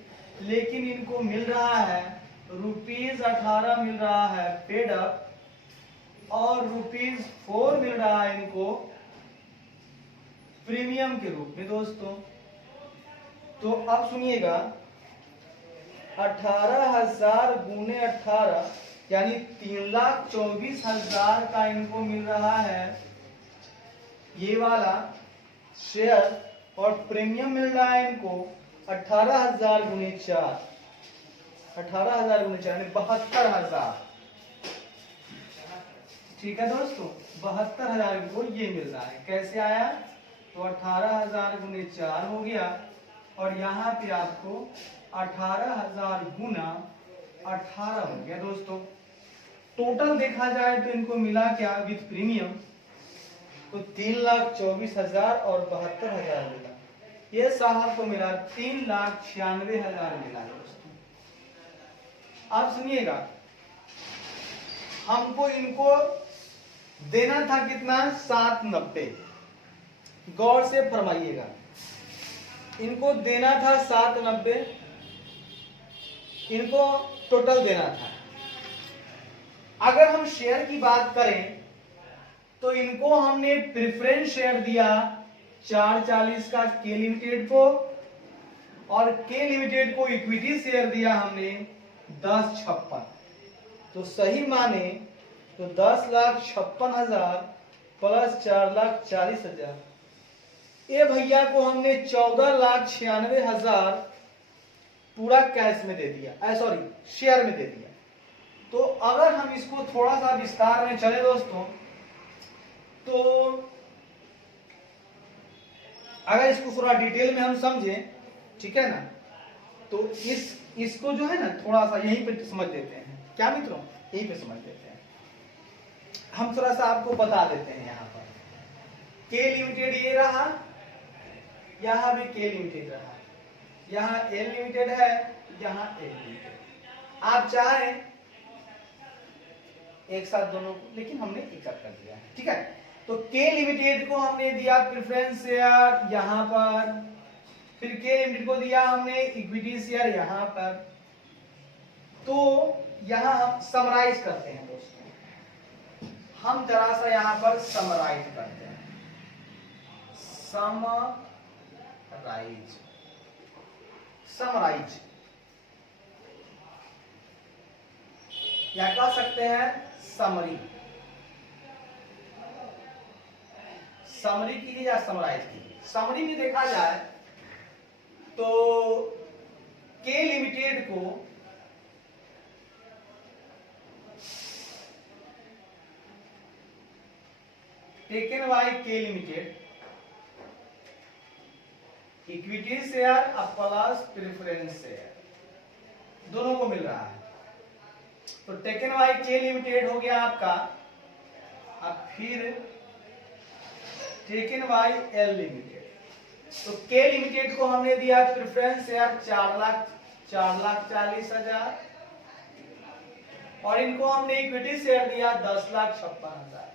लेकिन इनको मिल रहा है ₹18 मिल रहा है पेड अप, और ₹4 मिल रहा है इनको प्रीमियम के रूप में दोस्तों। तो अब सुनिएगा, 18,000 गुने 18 यानी 3,24,000 का इनको मिल रहा है ये वाला शेयर, और प्रीमियम मिल रहा है इनको 18,000 गुने 4, 18,000 गुने 4 यानी 72,000। ठीक है दोस्तों, 72,000 को ये मिल रहा है। कैसे आया? तो 18,000 गुने 4 हो गया, और यहाँ पे आपको 18,000 गुना 18 हो गया दोस्तों। टोटल देखा जाए तो इनको मिला क्या विद प्रीमियम, तो 3,24,000 और 72,000 मिला। ये साहब को मिला 3,96,000 मिला दोस्तों। अब सुनिएगा, हमको इनको देना था कितना? 790। गौर से फरमाइएगा, इनको देना था 790, इनको टोटल देना था। अगर हम शेयर की बात करें तो इनको हमने प्रेफरेंस शेयर दिया 440 का के लिमिटेड को, और के लिमिटेड को इक्विटी शेयर दिया हमने 1056। तो सही माने तो 10,56,000 प्लस 4,40,000, ये भैया को हमने 14,96,000 पूरा कैश में दे दिया, सॉरी शेयर में दे दिया। तो अगर हम इसको थोड़ा सा विस्तार में चले दोस्तों, तो अगर इसको थोड़ा डिटेल में हम समझें, ठीक है ना, तो इसको जो है ना थोड़ा सा यहीं पे समझ लेते हैं। क्या मित्रों, यहीं पे समझ लेते हैं। हम थोड़ा सा आपको बता देते हैं। यहाँ पर के लिमिटेड ये रहा, यहाँ भी के लिमिटेड रहा, यहाँ एल लिमिटेड है, यहाँ एल लिमिटेड। आप चाहें एक साथ दोनों को, लेकिन हमने एक साथ कर दिया है, ठीक है। तो के लिमिटेड को हमने दिया प्रेफरेंस शेयर यहाँ पर, फिर के लिमिटेड को दिया हमने इक्विटी शेयर यहाँ पर। तो यहाँ हम समराइज करते हैं दोस्तों, हम जरा सा यहाँ पर समराइज करते हैं। समराइज या कह सकते हैं समरी। समरी कीजिए या समराइज कीजिए। समरी में देखा जाए तो के लिमिटेड को टेकन बाय के लिमिटेड इक्विटी शेयर और प्लस प्रेफरेंस शेयर दोनों को मिल रहा है। तो टेकन बाय के लिमिटेड हो गया आपका, अब फिर टेकन बाय एल लिमिटेड। तो के लिमिटेड को हमने दिया प्रेफरेंस शेयर 4,40,000 और इनको हमने इक्विटी शेयर दिया 10,56,000।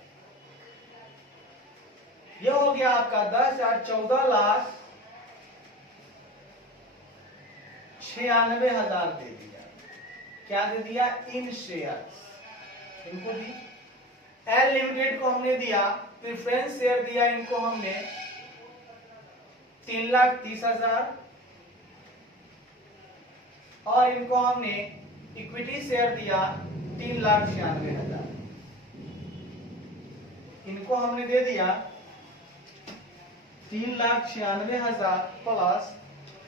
ये हो गया आपका 10,000 14,96,000 दे दिया। क्या दे दिया? इन शेयर्स इनको दी। एल लिमिटेड को हमने दिया प्रेफरेंस शेयर दिया, इनको हमने 3,30,000 और इनको हमने इक्विटी शेयर दिया 3,96,000। इनको हमने दे दिया 3,96,000 प्लस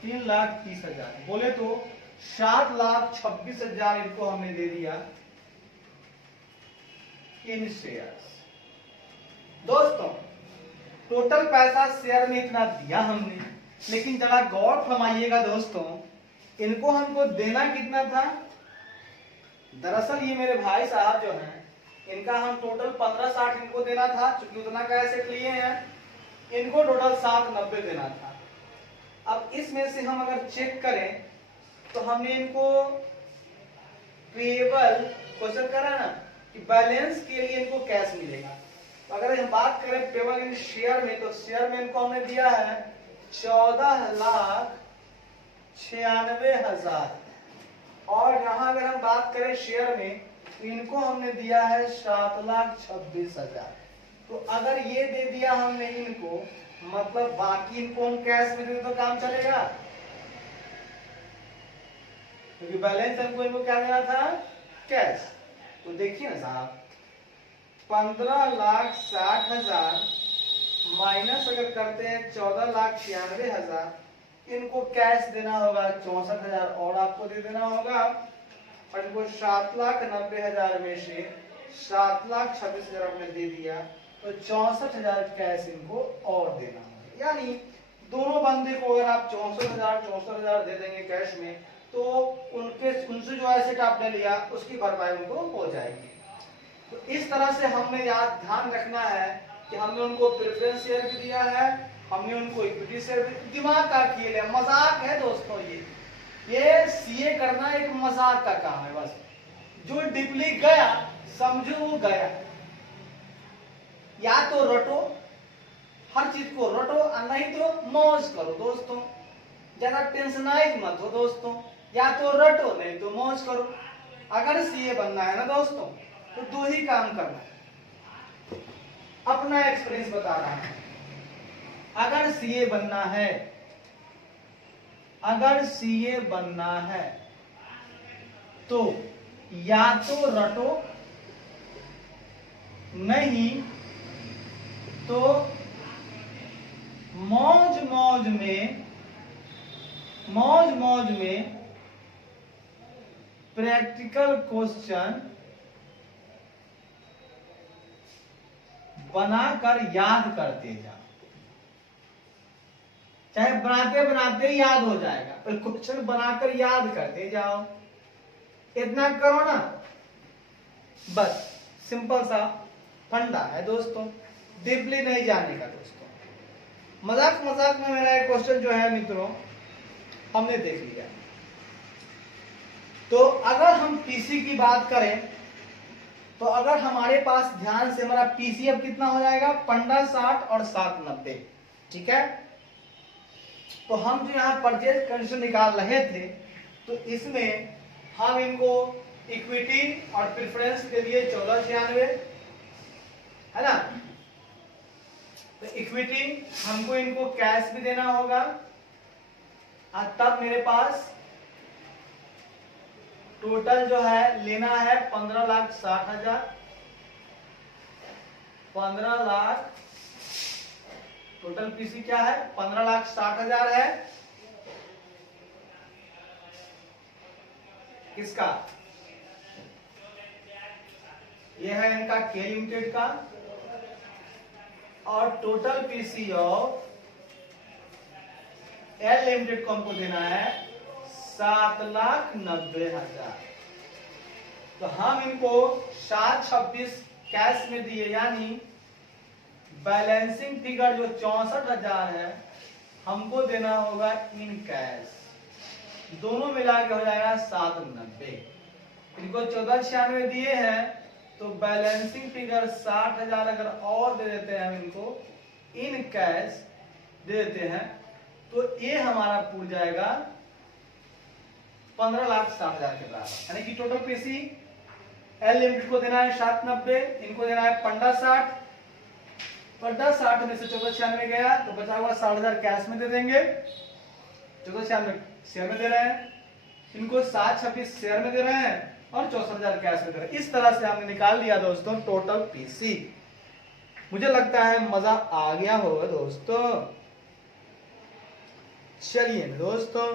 3,30,000, बोले तो 7,26,000 इनको हमने दे दिया इन शेयर्स। दोस्तों टोटल पैसा शेयर में इतना दिया हमने, लेकिन जरा गौर फरमाइएगा दोस्तों, इनको हमको देना कितना था? दरअसल ये मेरे भाई साहब जो हैं, इनका हम टोटल 15,60 इनको देना था, क्योंकि उतना का एसेट लिए हैं, इनको टोटल 7,90 देना था। अब इसमें से हम अगर चेक करें तो हमने इनको पेएबल क्वेश्चन करा ना कि बैलेंस के लिए इनको कैश मिलेगा। तो अगर हम बात करें पेएबल इन शेयर में, तो शेयर में इनको हमने दिया है 14,96,000 और यहाँ अगर हम बात करें शेयर में तो इनको हमने दिया है 7,26,000। तो अगर ये दे दिया हमने इनको, मतलब बाकी इनको हम कैश में दे तो काम चलेगा, क्योंकि बैलेंस हमको इनको क्या देना था? कैश। तो देखिए ना साहब, 15,60,000 माइनस अगर करते हैं 14,96,000, इनको कैश देना होगा 64,000 और आपको दे देना होगा, और इनको 7,90,000 में से 7,26,000 आपने दे दिया, तो 64,000 कैश इनको और देना होगा। यानी दोनों बंदे को अगर आप 64,000 दे देंगे कैश में, तो उनसे जो एसेट आपने लिया उसकी भरपाई उनको हो जाएगी। तो इस तरह से हमने याद ध्यान रखना है कि हमने उनको प्रेफरेंस शेयर भी दिया है, हमने उनको इक्विटी शेयर भी। दिमाग का खेल है, मजाक है दोस्तों। ये सीए करना एक मजाक का काम है बस। जो डीपली गया समझो वो गया। या तो रटो, हर चीज को रटो, और नहीं तो मौज करो दोस्तों। ज्यादा टेंशनाइज मत हो दोस्तों। या तो रटो नहीं तो मौज करो। अगर सीए बनना है ना दोस्तों, तो दो ही काम करना है। अपना एक्सपीरियंस बता रहा हूं। अगर सीए बनना है, अगर सीए बनना है तो या तो रटो, नहीं तो मौज मौज में प्रैक्टिकल क्वेश्चन बनाकर याद करते जाओ। चाहे बनाते बनाते याद हो जाएगा, पर क्वेश्चन बनाकर याद करते जाओ। इतना करो ना, बस सिंपल सा फंडा है दोस्तों, डीपली नहीं जाने का दोस्तों। मजाक मजाक में मेरा एक क्वेश्चन जो है मित्रों हमने देख लिया। तो अगर हम पीसी की बात करें, तो अगर हमारे पास ध्यान से हमारा पीसी अब कितना हो जाएगा? 15,60 और 7,90, ठीक है। तो हम जो यहाँ परचेज कंडीशन निकाल रहे थे, तो इसमें हम इनको इक्विटी और प्रेफरेंस के लिए 14,96 है ना। तो इक्विटी हमको इनको कैश भी देना होगा, और तब मेरे पास टोटल जो है लेना है 15,60,000। 15 लाख टोटल पीसी क्या है? 15,60,000 है। किसका, ये है इनका के लिमिटेड का, और total PC of L limited को हमको देना है 7,90,000। तो हम इनको 726 कैश में दिए, यानी बैलेंसिंग फिगर जो 64,000 है हमको देना होगा इन कैश, दोनों मिला के हो जाएगा 790। इनको 1496 दिए हैं तो बैलेंसिंग फिगर 60,000 अगर और दे देते हैं हम इनको इन कैश दे देते हैं तो ये हमारा पूर जाएगा 15,60,000 के बराबर। यानी कि टोटल पीसी एल लिमिटेड को देना है 790, इनको देना है 15,60, 15,60 में से 1496 गया तो बचा हुआ 60,000 कैश में दे देंगे, 1496 शेयर में दे रहे हैं, इनको 726 शेयर में दे रहे हैं और 64,000 कैश में दे रहे हैं। इस तरह से हमने निकाल लिया दोस्तों टोटल पीसी। मुझे लगता है मजा आ गया होगा दोस्तों। चलिए दोस्तों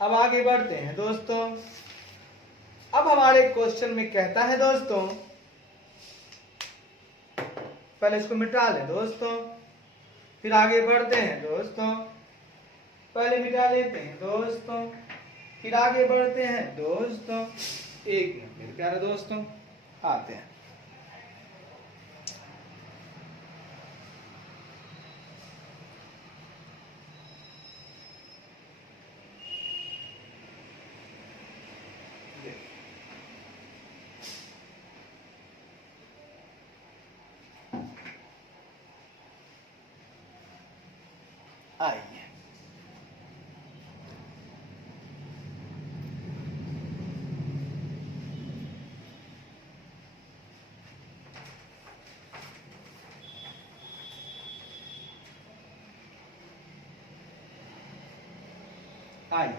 अब आगे बढ़ते हैं दोस्तों। अब हमारे क्वेश्चन में कहता है दोस्तों, पहले इसको मिटा लें दोस्तों, फिर आगे बढ़ते हैं दोस्तों। पहले मिटा लेते हैं दोस्तों, फिर आगे बढ़ते हैं दोस्तों। एक मिनट मेरे प्यारे दोस्तों, आते हैं। आइए आइए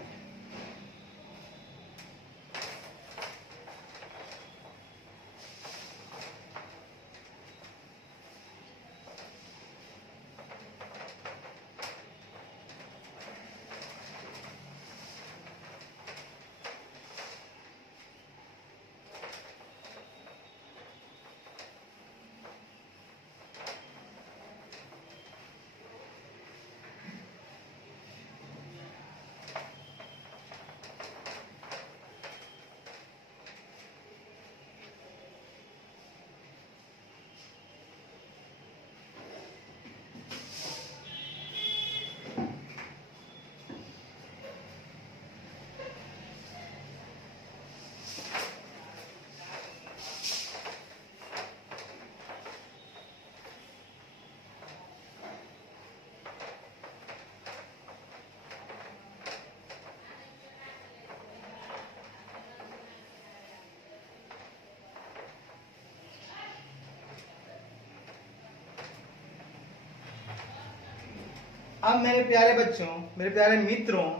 अब मेरे प्यारे बच्चों, मेरे प्यारे मित्रों,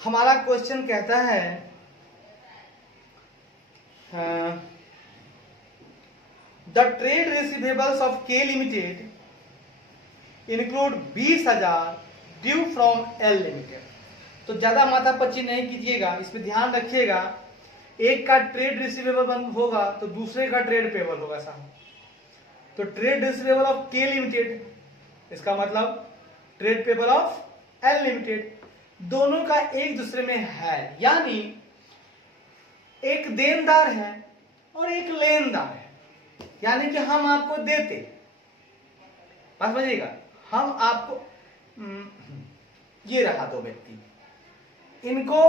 हमारा क्वेश्चन कहता है the trade receivables of K limited include 20,000 due from L limited. तो ज्यादा माथापच्ची नहीं कीजिएगा, इस पे ध्यान रखिएगा। एक का ट्रेड रिसीवेबल होगा तो दूसरे का ट्रेड पेबल होगा साहब। तो trade receivable of K limited, इसका मतलब trade payable of L limited, दोनों का एक दूसरे में है, यानी एक देनदार है और एक लेनदार है। यानी कि हम आपको देते, बात समझिएगा, हम आपको ये रहा दो व्यक्ति, इनको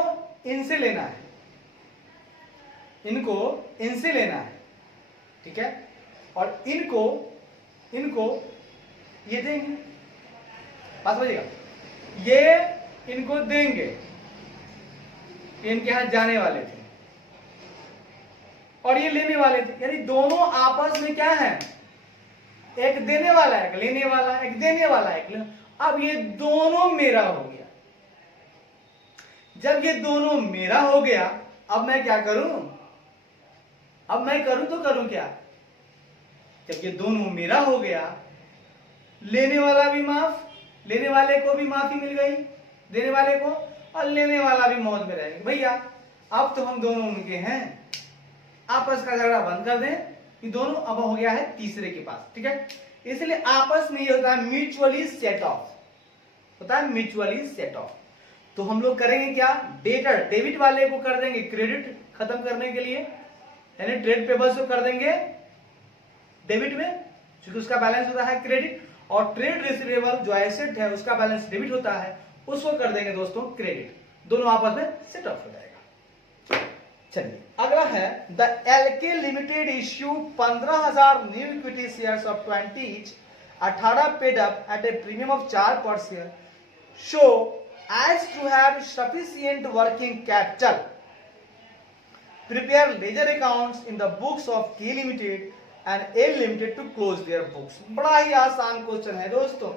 इनसे लेना है, इनको इनसे लेना है, ठीक है, और इनको ये देंगे, बात समझिएगा, ये इनको देंगे, इनके यहां जाने वाले थे और ये लेने वाले थे, यानी दोनों आपस में क्या है, एक देने वाला है, एक लेने वाला, एक देने वाला है, एक लेने। अब ये दोनों मेरा हो गया। जब ये दोनों मेरा हो गया, अब मैं क्या करूं, अब मैं करूं तो करूं क्या, जब ये दोनों मेरा हो गया, लेने वाला भी माफ, लेने वाले को भी माफी मिल गई, देने वाले को, और लेने वाला भी मौज में रहेगा। भैया अब तो हम दोनों उनके हैं, आपस का झगड़ा बंद कर दें, ये दोनों अब हो गया है तीसरे के पास, ठीक है। इसलिए आपस में ये होता है म्यूचुअली सेट ऑफ, होता है म्यूचुअली सेट ऑफ। तो हम लोग करेंगे क्या, डेटर डेबिट वाले को कर देंगे क्रेडिट खत्म करने के लिए, यानी ट्रेड पेबल्स को कर देंगे डेबिट में, क्योंकि उसका बैलेंस होता है क्रेडिट, और ट्रेड रिसीवेबल जो एसेट है उसका बैलेंस डेबिट होता है, उसको कर देंगे दोस्तों क्रेडिट, दोनों आपस में सेट ऑफ हो जाएगा। चलिए अगला है the LK limited issue 15,000 new equity shares of 20 each, 18 paid up at a premium of 4 per share, show as to have sufficient working capital, prepare ledger accounts in the books of K limited and L limited to close their books. बड़ा ही आसान question है दोस्तों,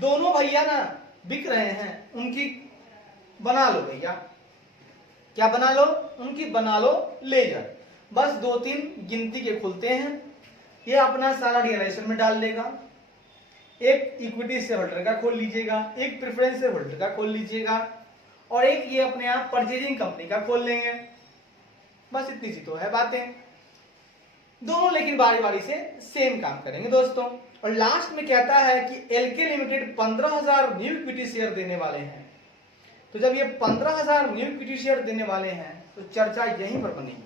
दोनों भैया ना बिक रहे हैं, उनकी बना लो भैया, क्या बना लो, उनकी बना लो लेजर, बस 2-3 गिनती के खुलते हैं, ये अपना सारा रियलाइजेशन में डाल देगा, एक इक्विटी शेयर होल्डर का खोल लीजिएगा, एक प्रेफरेंस शेयर होल्डर का खोल लीजिएगा, और एक ये अपने आप परचेजिंग कंपनी का खोल लेंगे, बस इतनी सी तो है बातें, दोनों लेकिन बारी बारी से सेम काम करेंगे दोस्तों। और लास्ट में कहता है कि LK limited 15,000 new equity share देने वाले हैं, तो जब ये 15,000 न्यू इक्विटी शेयर देने वाले हैं तो चर्चा यहीं पर बनेगी,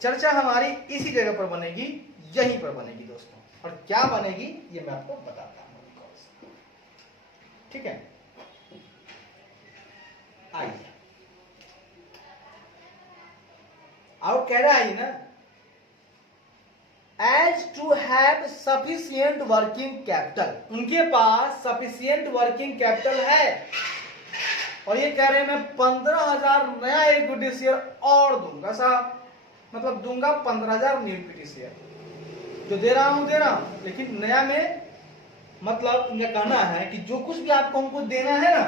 चर्चा हमारी इसी जगह पर बनेगी, यहीं पर बनेगी दोस्तों, और क्या बनेगी ये मैं आपको बताता हूं, ठीक है। आइए और कह रहा है ना, as to have sufficient working capital, उनके पास सफिशिएंट वर्किंग कैपिटल है, और ये कह रहे हैं मैं 15,000 नया इक्विटी शेयर और दूंगा साहब, मतलब दूंगा 15,000 न्यू इक्विटी शेयर, जो दे रहा हूं, लेकिन नया में मतलब इनका कहना है कि जो कुछ भी आपको हमको देना है ना,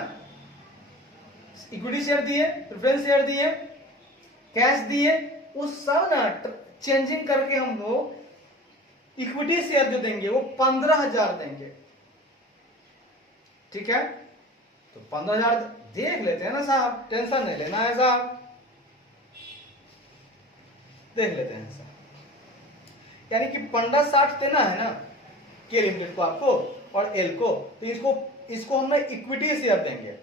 इक्विटी शेयर दिए, प्रेफरेंस शेयर दिए, कैश दिए, उस सब ना चेंजिंग करके हम लोग इक्विटी शेयर जो देंगे वो 15,000 देंगे, ठीक है। तो 15,000 देख लेते हैं ना साहब, टेंशन नहीं लेना है साहब, देख लेते हैं साहब, यानी कि 15,60 देना है ना के लिमिटेड को आपको और एल को, तो इसको हम इक्विटी शेयर देंगे,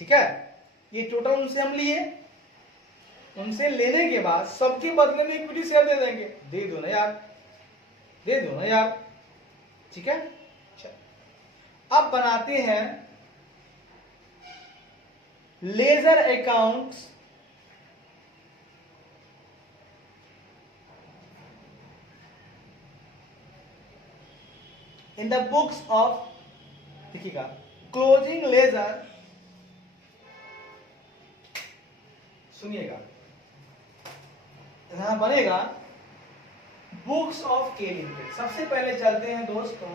ठीक है। ये टोटल उनसे हम लिए, उनसे लेने के बाद सबके बदले में इक्विटी शेयर दे देंगे, दे दो ना यार, दे दो ना यार, ठीक है। अब बनाते हैं laser accounts in the books of, देखिएगा क्लोजिंग लेजर, सुनिएगा यहां बनेगा बुक्स ऑफ के लिमिटेड। सबसे पहले चलते हैं दोस्तों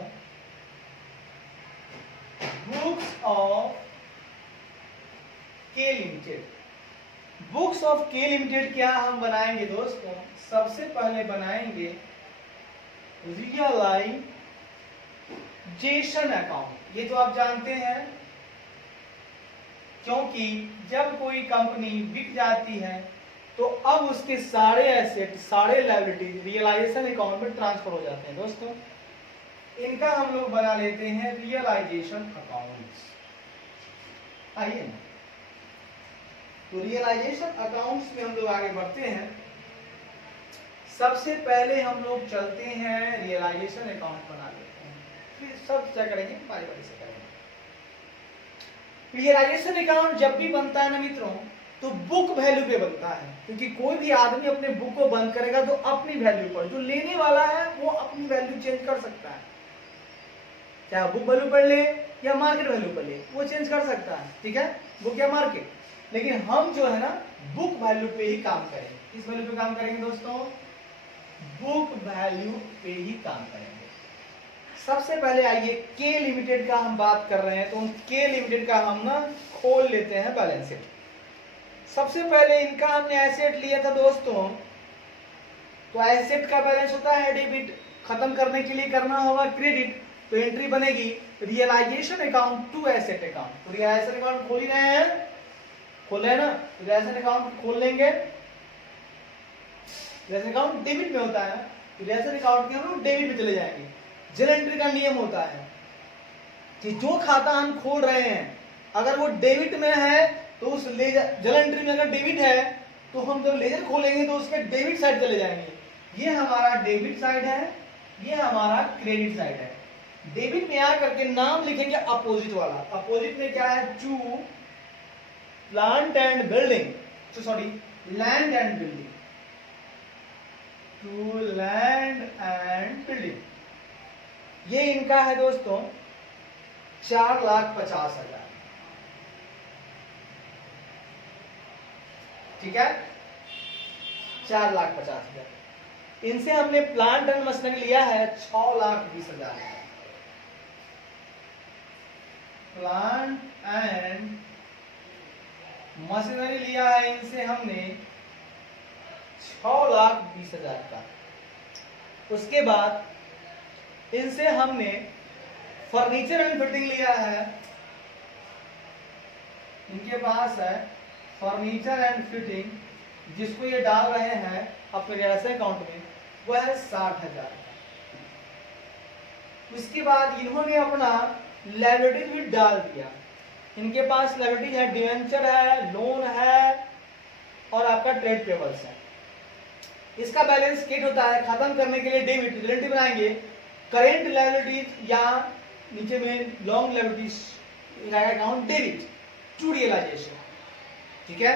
books of K limited. Books of K limited क्या हम बनाएंगे दोस्तों, सबसे पहले बनाएंगे रियलाइजेशन अकाउंट। ये तो आप जानते हैं, क्योंकि जब कोई कंपनी बिक जाती है तो अब उसके सारे एसेट, सारे लायबिलिटी रियलाइजेशन अकाउंट में ट्रांसफर हो जाते हैं दोस्तों, इनका हम लोग बना लेते हैं रियलाइजेशन अकाउंट्स। आइए ना, तो रियलाइजेशन अकाउंट्स में हम लोग आगे बढ़ते हैं। सबसे पहले हम लोग चलते हैं रियलाइजेशन अकाउंट बना लेते हैं, फिर सब क्या करेंगे बारी बारी से करेंगे। रियलाइजेशन अकाउंट जब भी बनता है ना मित्रों, तो बुक वैल्यू पे बनता है, क्योंकि कोई भी आदमी अपने बुक को बंद करेगा तो अपनी वैल्यू पर, जो लेने वाला है वो अपनी वैल्यू चेंज कर सकता है, चाहे बुक वैल्यू पर ले या मार्केट वैल्यू पर ले, वो चेंज कर सकता है, ठीक है, बुक या मार्केट। लेकिन हम जो है ना बुक वैल्यू पे ही काम करेंगे। किस वैल्यू पे काम करेंगे दोस्तों, बुक वैल्यू पे ही काम करेंगे। सबसे पहले आइए के लिमिटेड का हम बात कर रहे हैं, तो के लिमिटेड का हम ना खोल लेते हैं बैलेंस शीट। सबसे पहले इनका हमने एसेट लिया था दोस्तों, तो एसेट का बैलेंस होता है डेबिट, खत्म करने के लिए करना होगा क्रेडिट, तो एंट्री बनेगी realisation account to asset account. तो रियलाइजेशन अकाउंट खोल ही रहे हैं, खोल रहे हैं ना, रियलाइजेशन अकाउंट खोल लेंगे। रियलाइजेशन अकाउंट डेबिट में होता है, रियलाइजेशन अकाउंट के हम लोग डेबिट में चले जाएंगे। जर्नल एंट्री का नियम होता है कि जो खाता हम खोल रहे हैं अगर वो डेबिट में है तो उस जर्नल एंट्री में अगर डेबिट है तो हम जब लेजर खोलेंगे तो उसके डेबिट साइड चले जाएंगे। ये हमारा डेबिट साइड है, ये हमारा क्रेडिट साइड है। डेबिट में आकर के नाम लिखेंगे अपोजिट वाला। अपोजिट में क्या है? To plant and building, sorry land and building, to land and building. ये इनका है दोस्तों 4,50,000। ठीक है, 4,50,000। इनसे हमने प्लांट एंड मशीनरी लिया है 6,20,000। प्लांट एंड मशीनरी लिया है इनसे हमने 6,20,000 का। उसके बाद इनसे हमने फर्नीचर एंड फिटिंग लिया है, इनके पास है फर्नीचर एंड फिटिंग, जिसको ये डाल रहे हैं अपने रियलाइजेशन अकाउंट में, वो है 60,000। उसके बाद इन्होंने अपना लायबिलिटी भी डाल दिया। इनके पास लायबिलिटी है, डिवेंचर है, लोन है और आपका ट्रेड पेबल्स है। इसका बैलेंस शीट होता है, खत्म करने के लिए डेबिट रिलेटिव बनाएंगे, करेंट लायबिलिटी या नीचे में long liabilities account debit to realisation. ठीक है,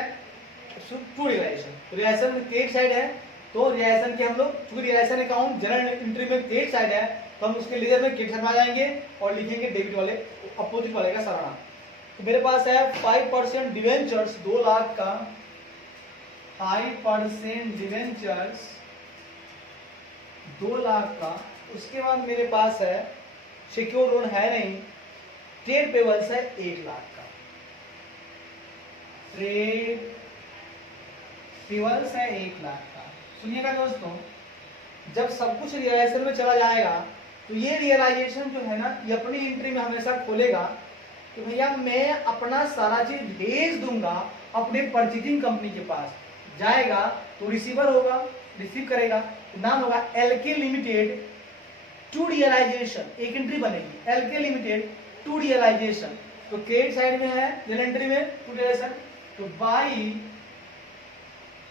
to realisation. Realisation credit side है तो रियलाइजेशन के हम लोग, चूंकि रियलाइजेशन अकाउंट जनरल एंट्री में क्रेडिट साइड है तो हम उसके लेजर में क्रेडिट साइड में आ जाएंगे और लिखेंगे डेबिट वाले अपोजिट वाले का सरना। तो मेरे पास है 5% डिवेंचर्स 2 लाख का, 5% डिवेंचर्स 2 लाख का। उसके बाद मेरे पास है सिक्योर लोन है नहीं, ट्रेड पेबल्स है 1 लाख का, ट्रेड पेबल्स है 1 लाख का। सुनिएगा दोस्तों, जब सब कुछ रियलाइजेशन में चला जाएगा तो ये रियलाइजेशन जो है ना ये अपनी एंट्री में हमेशा खोलेगा कि भैया मैं अपना सारा चीज भेज दूंगा अपने परचेजिंग कंपनी के पास। जाएगा तो रिसीवर होगा, रिसीव करेगा, नाम होगा एलके लिमिटेड टू रियलाइजेशन, एक एंट्री बनेगी एलके लिमिटेड टू रियलाइजेशन। तो क्रेडिट साइड में है एंट्री में टू रियलाइजेशन, तो बाई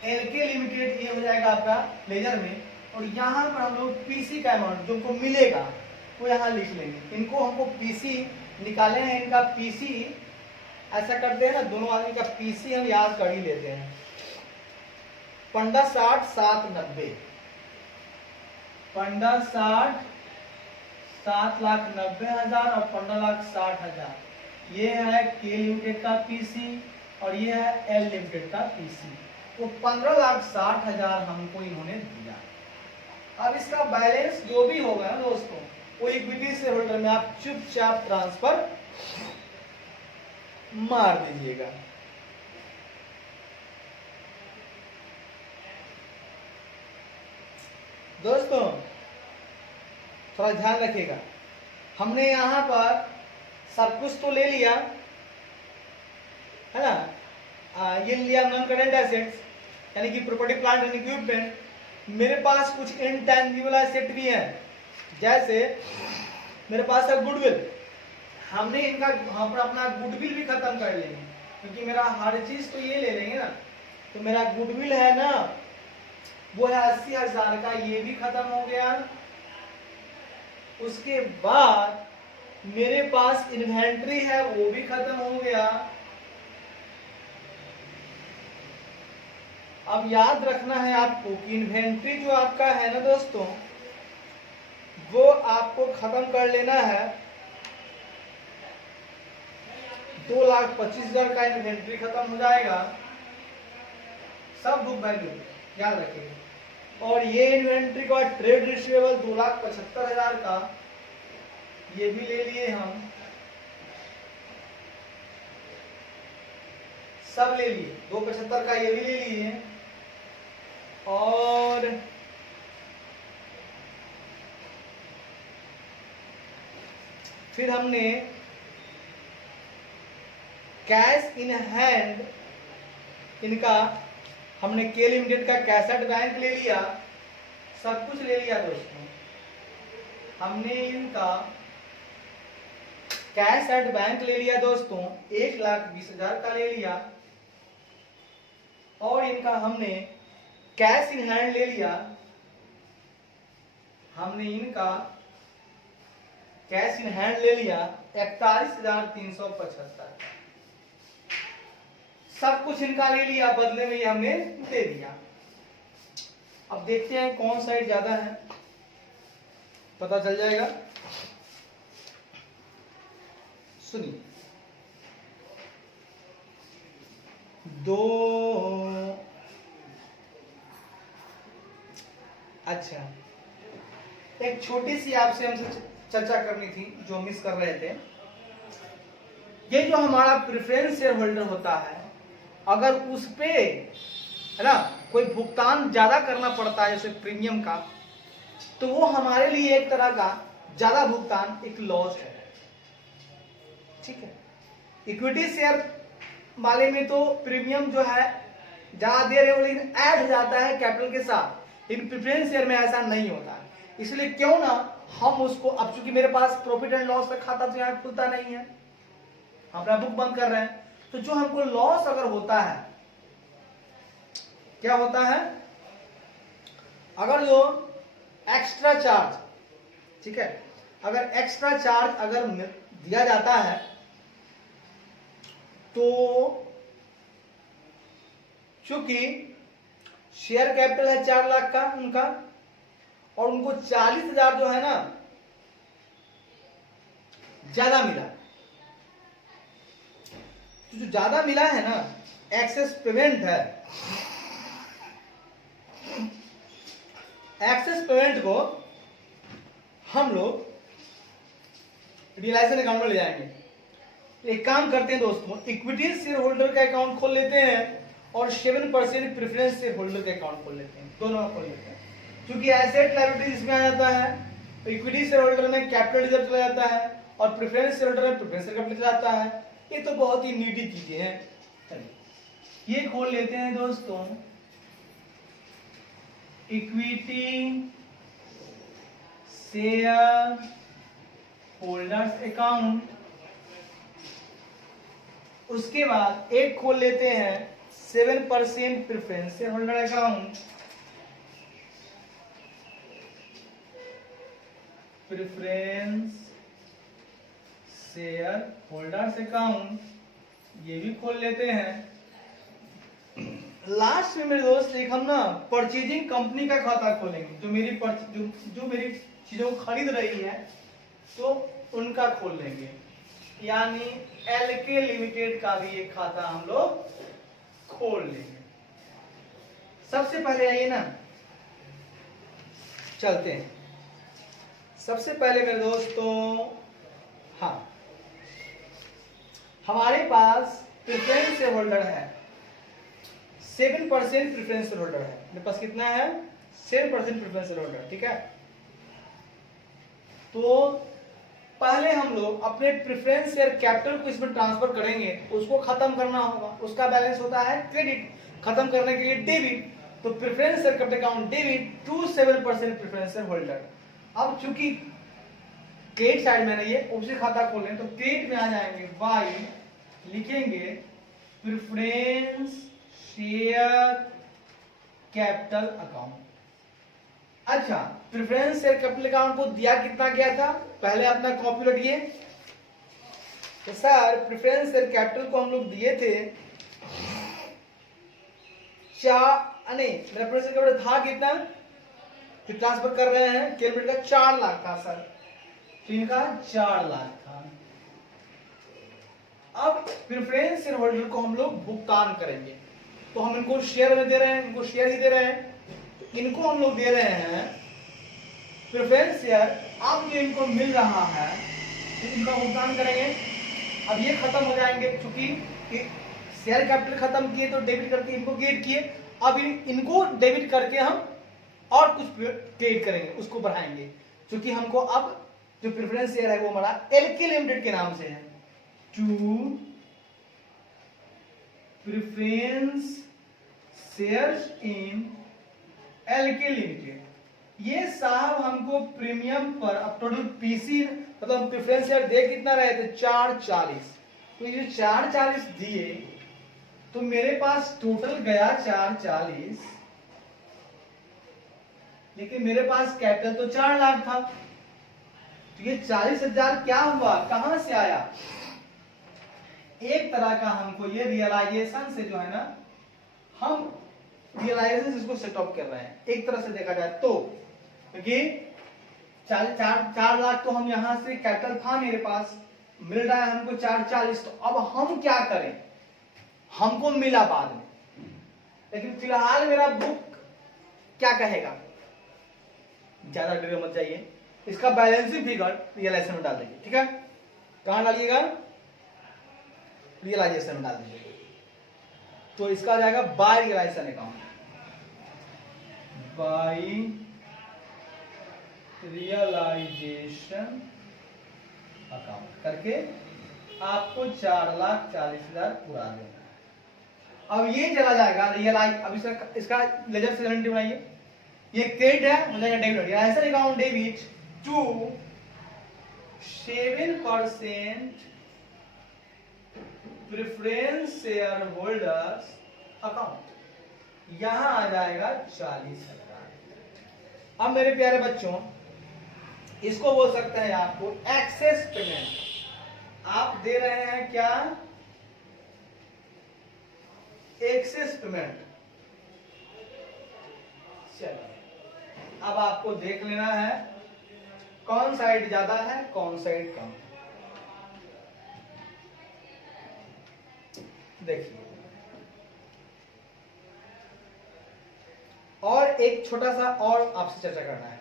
एलके लिमिटेड ये हो जाएगा आपका लेजर में। और यहाँ पर हम लोग पीसी का अमाउंट जो हमको मिलेगा वो यहाँ लिख लेंगे। इनको हमको पीसी निकाले हैं, इनका पीसी ऐसा करते हैं ना, दोनों आदमी का पीसी हम याद कर ही लेते हैं। 15,60,790, 15,60 7,90,000 और 15,60,000। ये है के लिमिटेड का पीसी और ये है एल लिमिटेड का पीसी। तो 15,60,000 हमको इन्होंने दिया। अब इसका बैलेंस जो भी होगा ना दोस्तों वो इक्विटी शेयर होल्डर में आप चुपचाप ट्रांसफर मार दीजिएगा। दोस्तों थोड़ा ध्यान रखिएगा, हमने यहां पर सब कुछ तो ले लिया है ना, ये लिया नॉन करेंट एसेट्स यानी कि प्रॉपर्टी प्लांट एंड इक्विपमेंट। मेरे पास कुछ इनटैंजिबल एसेट भी हैं, जैसे मेरे पास है गुडविल। हमने इनका यहाँ पर अपना गुडविल भी खत्म कर लेंगे क्योंकि मेरा हर चीज तो ये ले लेंगे ना। तो मेरा गुडविल है ना वो है 80,000 का, ये भी खत्म हो गया। उसके बाद मेरे पास इन्वेंट्री है वो भी खत्म हो गया। अब याद रखना है आपको कि इन्वेंट्री जो आपका है ना दोस्तों वो आपको खत्म कर लेना है। 2,25,000 का इन्वेंट्री खत्म हो जाएगा, सब बुक वैल्यू याद रखिएगा। और ये इन्वेंट्री का ट्रेड रिसीवेबल 2,75,000 का ये भी ले लिए हम, सब ले लिए। 2,75 का ये भी ले लिए। और फिर हमने कैश इन हैंड, इनका हमने के लिमिटेड का कैश एट बैंक ले लिया, सब कुछ ले लिया दोस्तों। हमने इनका कैश एट बैंक ले लिया दोस्तों, 1,20,000 का ले लिया। और इनका हमने कैश इन हैंड ले लिया, हमने इनका कैश इन हैंड ले लिया 41,375। सब कुछ इनका ले लिया, बदले में ये हमने दे दिया। अब देखते हैं कौन साइड ज्यादा है, पता चल जाएगा। सुनिए, 2, अच्छा एक छोटी सी आपसे हमसे चर्चा करनी थी जो मिस कर रहे थे। ये जो हमारा प्रेफरेंस शेयर होल्डर होता है, अगर उस पे है ना कोई भुगतान ज्यादा करना पड़ता है जैसे प्रीमियम का, तो वो हमारे लिए एक तरह का ज्यादा भुगतान एक लॉस है। ठीक है, इक्विटी शेयर वाले में तो प्रीमियम जो है ज्यादा दे रहे हो, लेकिन ऐड हो जाता है कैपिटल के साथ। लेकिन प्रेफरेंस शेयर में ऐसा नहीं होता है। इसलिए क्यों ना हम उसको, अब चूंकि मेरे पास प्रॉफिट एंड लॉस का खाता तो यहाँ खुलता नहीं है, हम अपना बुक बंद कर रहे हैं, तो जो हमको लॉस अगर होता है, क्या होता है, अगर जो एक्स्ट्रा चार्ज, ठीक है, अगर एक्स्ट्रा चार्ज अगर दिया जाता है तो चूंकि शेयर कैपिटल है 4 लाख का उनका, और उनको 40,000 जो है ना ज्यादा मिला, तो जो ज्यादा मिला है ना एक्सेस पेमेंट है, एक्सेस पेमेंट को हम लोग रियलाइजेशन अकाउंट में ले जाएंगे। एक काम करते हैं दोस्तों, इक्विटी शेयर होल्डर का अकाउंट खोल लेते हैं और 7% प्रेफरेंस शेयर होल्डर का अकाउंट खोल लेते हैं, दोनों खोल लेते हैं। क्योंकि एसेट लायबिलिटी इसमें आ जाता है, इक्विटी शेयर होल्डर में कैपिटल रिजर्व चला जाता है और प्रेफरेंस शेयर होल्डर में प्रेफरेंस कैपिटल चला जाता है। ये तो बहुत ही नीडी चीजें हैं। ये खोल लेते हैं दोस्तों इक्विटी शेयर होल्डर्स अकाउंट। उसके बाद एक खोल लेते हैं 7% preference share holder account, preference share holders account, ये भी खोल लेते हैं। लास्ट में मेरे दोस्त एक हम ना परचेजिंग कंपनी का खाता खोलेंगे, जो मेरी चीजों को खरीद रही है तो उनका खोल लेंगे, यानी एलके लिमिटेड का भी एक खाता हम लोग खोल लेंगे। सबसे पहले आइए ना चलते हैं, सबसे पहले मेरे दोस्तों, हाँ हमारे पास प्रेफरेंस शेयर होल्डर है, 7% प्रेफरेंस शेयर होल्डर है मेरे पास। कितना है? 7% प्रेफरेंस शेयर होल्डर। ठीक है, तो पहले हम लोग अपने प्रेफरेंस शेयर कैपिटल को इसमें ट्रांसफर करेंगे, उसको खत्म करना होगा। उसका बैलेंस होता है क्रेडिट, खत्म करने के लिए डेबिट। तो preference share capital account debit to 7% preference share holder. अब चूंकि क्रेडिट साइड में नहीं है, उसी खाता खोलें तो क्रेडिट में आ जाएंगे, बाई लिखेंगे प्रेफरेंस शेयर कैपिटल अकाउंट। अच्छा, प्रेफरेंस शेयर कैपिटल अकाउंट को दिया कितना गया था, पहले अपना कॉपी लौटिए। तो सर प्रेफरेंस शेयर कैपिटल को हम लोग दिए थे मेरा प्रेफरेंस शेयर कैपिटल था कितना, जो ट्रांसफर कर रहे हैं कैलकुलेट का 4 लाख था सर, तो इनका 4 लाख था। अब प्रेफरेंस शेयर होल्डर को हम लोग भुगतान करेंगे, तो हम इनको शेयर में दे रहे हैं, इनको शेयर ही दे रहे हैं, इनको हम लोग दे रहे हैं प्रेफरेंस शेयर। अब जो इनको मिल रहा है तो इनका भुगतान करेंगे। अब ये खत्म हो जाएंगे, क्योंकि शेयर कैपिटल खत्म किए तो डेबिट करके इनको क्रेडिट किए, अब इनको डेबिट करके हम और कुछ क्रेडिट करेंगे, उसको बढ़ाएंगे, क्योंकि हमको अब जो प्रेफरेंस शेयर है वो हमारा एलके लिमिटेड के नाम से है, to preference shares in LK limited. ये साहब हमको प्रीमियम पर अब टोटल पीसी मतलब हम प्रेफरेंस शेयर दे कितना रहे थे 440, तो ये 440 दिए तो मेरे पास टोटल गया 440, लेकिन मेरे पास कैपिटल तो 4 लाख था, तो ये 40,000 क्या हुआ, कहां से आया? एक तरह का हमको ये रियलाइजेशन से जो है ना, हम रियलाइजेशन इसको सेट ऑफ कर रहे हैं एक तरह से देखा जाए तो, क्योंकि 4 लाख तो हम यहां से कैपिटल था मेरे पास, मिल रहा है हमको 440, तो अब हम क्या करें, हमको मिला बाद में, लेकिन फिलहाल मेरा बुक क्या कहेगा, ज्यादा डरे मत जाइए, इसका बैलेंसिंग फिगर रियलाइजेशन में डाल दीजिए, ठीक है? कहां डालिएगा? रियलाइजेशन में डाल दीजिए, तो इसका आ जाएगा by realisation account, by realisation account करके आपको 4,40,000 पूरा देना है। अब ये चला जाएगा रियलाइज, अब इसका लेजर सेरेंटी बनाइए, ये क्रेडिट है हो जाएगा debit, realisation account debit to 7% preference share holders account, यहां आ जाएगा 40,000। अब मेरे प्यारे बच्चों, इसको बोल सकते हैं आपको एक्सेस पेमेंट, आप दे रहे हैं क्या, एक्सेस पेमेंट। चलिए अब आपको देख लेना है कौन साइड ज्यादा है कौन साइड कम। देखिए, और एक छोटा सा और आपसे चर्चा करना है,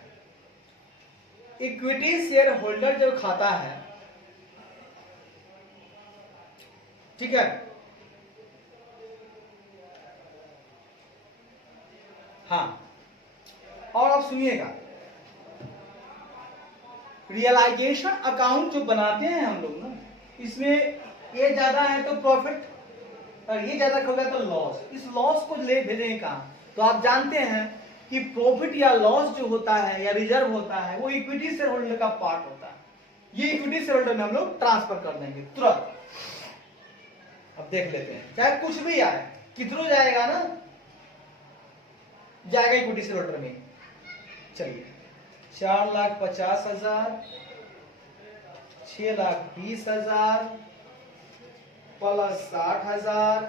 इक्विटी शेयर होल्डर जो खाता है, ठीक है, हाँ, और आप सुनिएगा, रियलाइजेशन अकाउंट जो बनाते हैं हम लोग ना, इसमें ये ज्यादा है तो प्रॉफिट और ये ज्यादा हो गया तो लॉस, इस लॉस को ले भेजेंगे कहां? तो आप जानते हैं कि प्रॉफिट या लॉस जो होता है या रिजर्व होता है वो इक्विटी शेयर होल्डर का पार्ट होता है, ये इक्विटी शेयर होल्डर में हम लोग ट्रांसफर कर देंगे तुरंत। अब देख लेते हैं, चाहे कुछ भी आए, किधरों जाएगा ना, जाएगा इक्विटी शेयर होल्डर में। चलिए, 4,50,000, 6,20,000 plus 60,000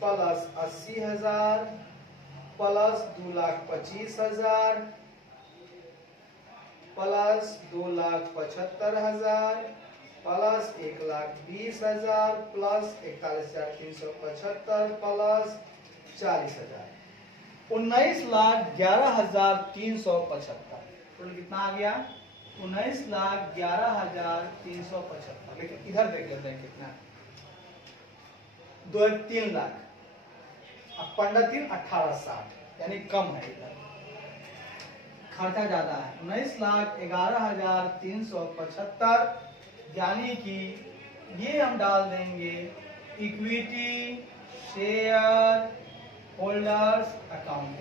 plus 80,000 plus 2,25,000 plus 2,75,000 plus 1,20,000 plus 41,375 plus 40,000, 19,11,375। Total कितना आ गया? 19,11,375। लेकिन इधर देख लेते हैं कितना, 2-3 लाख, अब 15-3 18,60, यानी कम है, इधर खर्चा ज्यादा है। 19,11,375, यानी कि ये हम डाल देंगे इक्विटी शेयर होल्डर्स अकाउंट,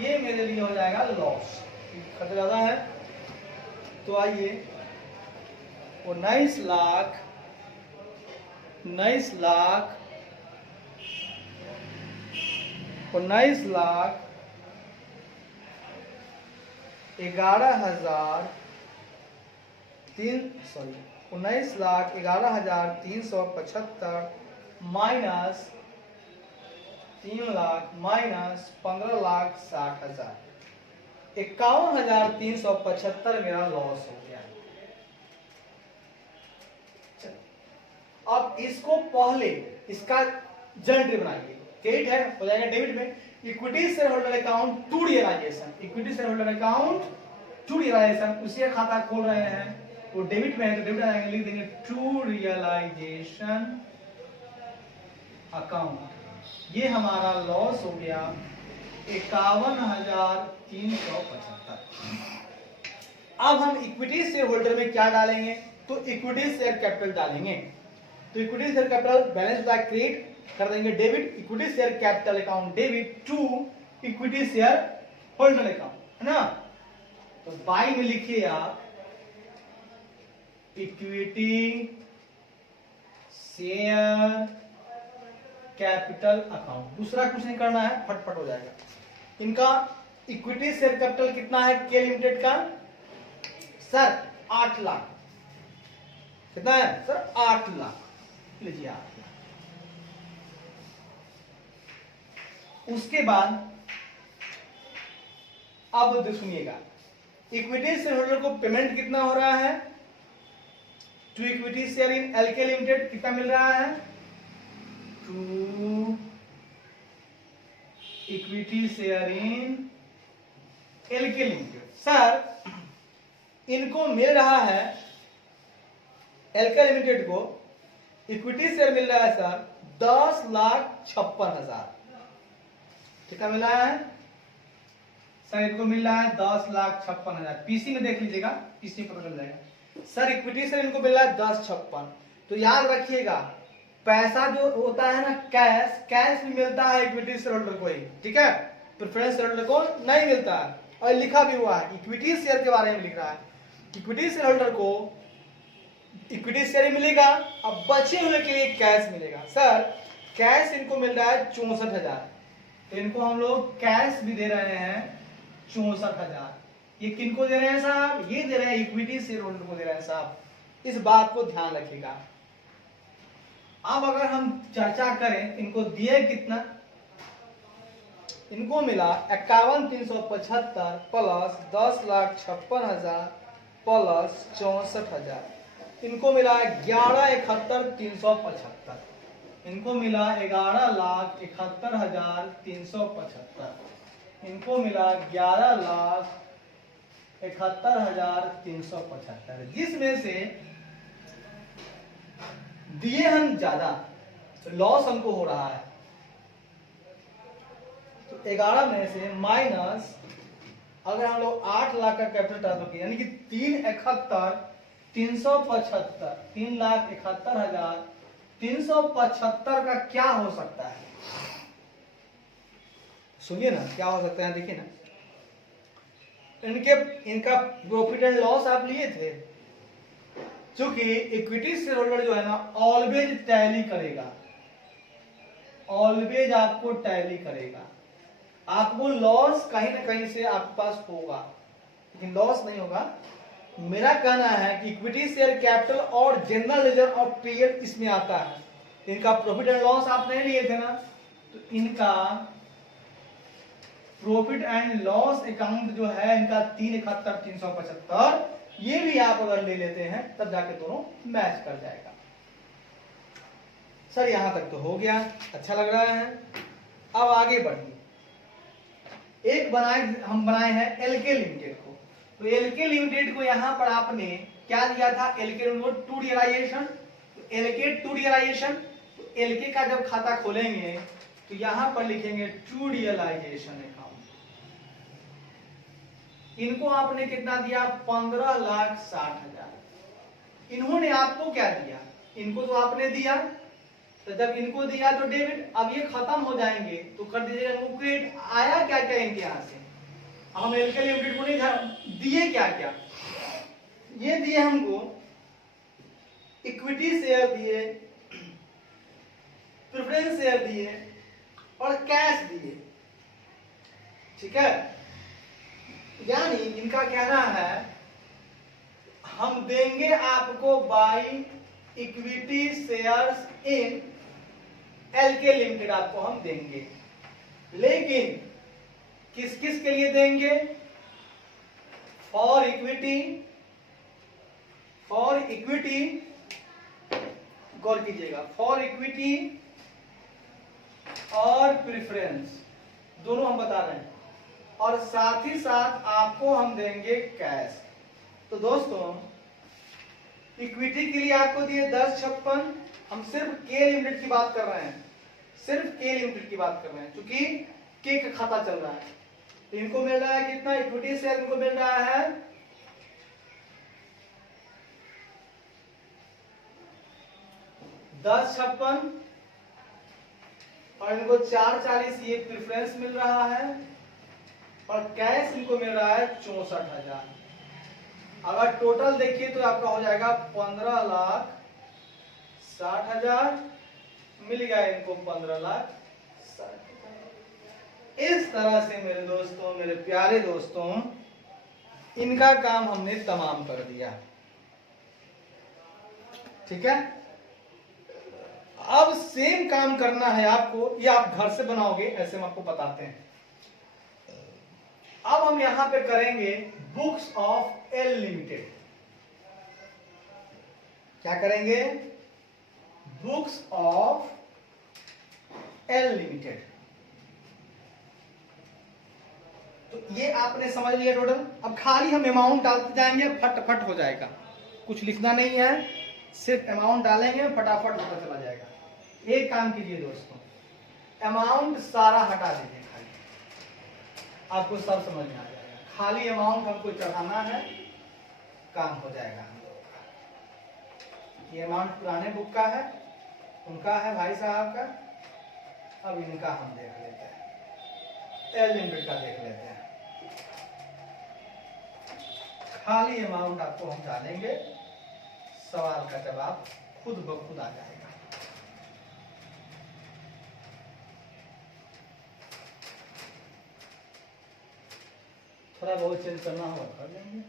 ये मेरे लिए हो जाएगा लॉस, खर्चा ज्यादा है। तो आइए, 19,11,375 माइनस 3 लाख माइनस 15,60,000, 51,375 मेरा लॉस हो गया। अब इसको पहले इसका जनरेट बनाइए, क्रेडिट है हो जाएगा डेबिट में, equity share holder account to realisation, equity share holder account to realisation, उसी का खाता खोल रहे हैं, वो डेबिट में है तो डेबिट आएंगे, लिख देंगे टू रियलाइजेशन अकाउंट, ये हमारा लॉस हो गया 51,375। अब हम इक्विटी शेयर होल्डर में क्या डालेंगे, तो इक्विटी शेयर कैपिटल डालेंगे। तो इक्विटी शेयर कैपिटल बैलेंस होता है क्रेडिट, कर देंगे debit, equity share capital account debit to equity share holder account, है ना। तो बाई में लिखिए आप इक्विटी शेयर कैपिटल अकाउंट, दूसरा कुछ नहीं करना है, फटफट हो जाएगा। इनका इक्विटी शेयर कैपिटल कितना है के लिमिटेड का सर 8 लाख, कितना है सर 8 लाख, लीजिए 8 लाख। उसके बाद अब सुनिएगा, इक्विटी शेयर होल्डर को पेमेंट कितना हो रहा है, to equity share in LK limited कितना मिल रहा है, to equity share in LK limited. Sir इनको मिल रहा है, एलके लिमिटेड को इक्विटी शेयर मिल रहा है सर 10,56,000, कितना मिला है सर, इनको मिल रहा है 10,56,000। पीसी में देख लीजिएगा, पीसी में पता चल जाएगा। सर इक्विटी शेयर इनको मिल रहा है 10,56,000। तो याद रखिएगा पैसा जो होता है ना कैश, कैश भी मिलता है इक्विटी शेयर होल्डर को ही, ठीक है, प्रेफरेंस शेयर होल्डर को नहीं मिलता है। और लिखा भी हुआ है इक्विटी शेयर के बारे में लिख रहा है, इक्विटी शेयर होल्डर को इक्विटी शेयर मिलेगा, अब बचे हुए के लिए कैश मिलेगा। सर कैश इनको मिल रहा है 64,000, तो इनको हम लोग कैश भी दे रहे हैं 64,000। ये किनको दे रहे हैं साहब, ये दे रहे हैं इक्विटी शेयर होल्डर को दे रहे हैं साहब, इस बात को ध्यान रखिएगा। अब अगर हम चर्चा करें इनको दिए कितना, इनको मिला 51,375 प्लस 10,56,000 प्लस 64,000, इनको मिला 11,71,375, इनको मिला 11,71,375, इनको मिला 11,71,375, जिसमें से दिए हम ज्यादा तो लॉस हमको हो रहा है, तो 11 में से माइनस अगर हम लोग 8 लाख का कैपिटल ट्रांसफर किया, यानी कि 3,71,375, 3,71,375 का क्या हो सकता है, सुनिए ना क्या हो सकता है, देखिए ना। इनका प्रॉफिट एंड लॉस आप लिए थे, क्योंकि इक्विटी शेयर होल्डर जो है ना ऑलवेज टैली करेगा, ऑलवेज आपको टैली करेगा, आपको लॉस कहीं ना कहीं से आपके पास होगा, लेकिन लॉस नहीं होगा। मेरा कहना है कि इक्विटी शेयर कैपिटल और जनरल लेजर ऑफ पीरियड इसमें आता है। इनका प्रॉफिट एंड लॉस आप नहीं लिए थे ना, तो इनका प्रॉफिट एंड लॉस अकाउंट जो है इनका 3,71,375, ये भी आप अगर ले लेते हैं तब जाके दोनों मैच कर जाएगा। सर यहां तक तो हो गया, अच्छा लग रहा है। अब आगे बढ़िए, एक हम बनाए हैं एलके लिमिटेड को, तो एलके लिमिटेड को यहां पर आपने क्या दिया था, LK limited to realisation, LK to realisation, तो एलके का जब खाता खोलेंगे तो यहां पर लिखेंगे टू रियलाइजेशन अकाउंट। इनको आपने कितना दिया 15,60,000। इन्होंने आपको क्या दिया, इनको तो आपने दिया, तो जब इनको दिया तो डेबिट, अब ये खत्म हो जाएंगे तो कर दीजिएगा क्रेडिट। आया क्या क्या इनके यहां से, हम एलके लिमिटेड को नहीं दिए क्या क्या, ये दिए हमको इक्विटी शेयर दिए, प्रेफरेंस शेयर दिए और कैश दिए, ठीक है। यानी इनका कहना है हम देंगे आपको by equity shares in LK limited, आपको हम देंगे, लेकिन किस किस के लिए देंगे, फॉर इक्विटी, फॉर इक्विटी, गौर कीजिएगा, फॉर इक्विटी और प्रेफरेंस दोनों हम बता रहे हैं, और साथ ही साथ आपको हम देंगे कैश। तो दोस्तों इक्विटी के लिए आपको दिए 10,56, हम सिर्फ के लिमिटेड की बात कर रहे हैं, सिर्फ के लिमिटेड की बात कर रहे हैं, क्योंकि के का खाता चल रहा है। तो इनको मिल रहा है कितना, इक्विटी शेयर इनको मिल रहा है 1056 और इनको 440 ये प्रेफरेंस मिल रहा है और कैश इनको मिल रहा है 64,000। अगर टोटल देखिए तो आपका हो जाएगा 15,60,000, मिल गया इनको 15,60,000। इस तरह से मेरे दोस्तों, मेरे प्यारे दोस्तों, इनका काम हमने तमाम कर दिया। ठीक है, अब सेम काम करना है आपको, ये आप घर से बनाओगे, ऐसे हम आपको बताते हैं। अब हम यहां पे करेंगे बुक्स ऑफ एल लिमिटेड। क्या करेंगे? Books of L limited. तो ये आपने समझ लिया टोटल। अब खाली हम अमाउंट डालते जाएंगे, फटाफट हो जाएगा, कुछ लिखना नहीं है, सिर्फ अमाउंट डालेंगे, फटाफट होता चला जाएगा। एक काम कीजिए दोस्तों, अमाउंट सारा हटा दीजिए, खाली आपको सब समझ में आ जाएगा। खाली अमाउंट हमको चढ़ाना है, काम हो जाएगा हम लोग का। ये अमाउंट पुराने बुक का है, उनका है भाई साहब का। अब इनका हम देख लेते हैं, एल लिमिटेड का देख लेते हैं। खाली अमाउंट आपको हम डालेंगे, सवाल का जवाब खुद ब खुद आ जाएगा। थोड़ा बहुत चेंज करना होगा, कर लेंगे।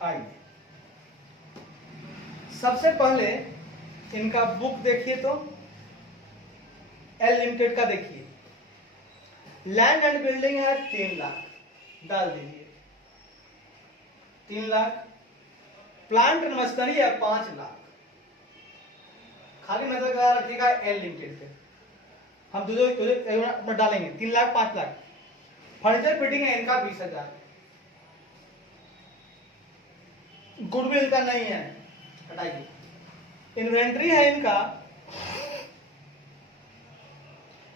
आइए, सबसे पहले इनका बुक देखिए तो एल लिमिटेड का देखिए। लैंड एंड बिल्डिंग है 3 लाख, डाल दीजिए 3 लाख। प्लांट एंड मशीनरी है 5 लाख, खाली मतलब क्या रखिएगा एल लिमिटेड पे। हम दो डालेंगे 3 लाख 5 लाख। फर्नीचर फिटिंग है इनका 20,000। गुडविल का नहीं है, हटाइए। इन्वेंट्री है इनका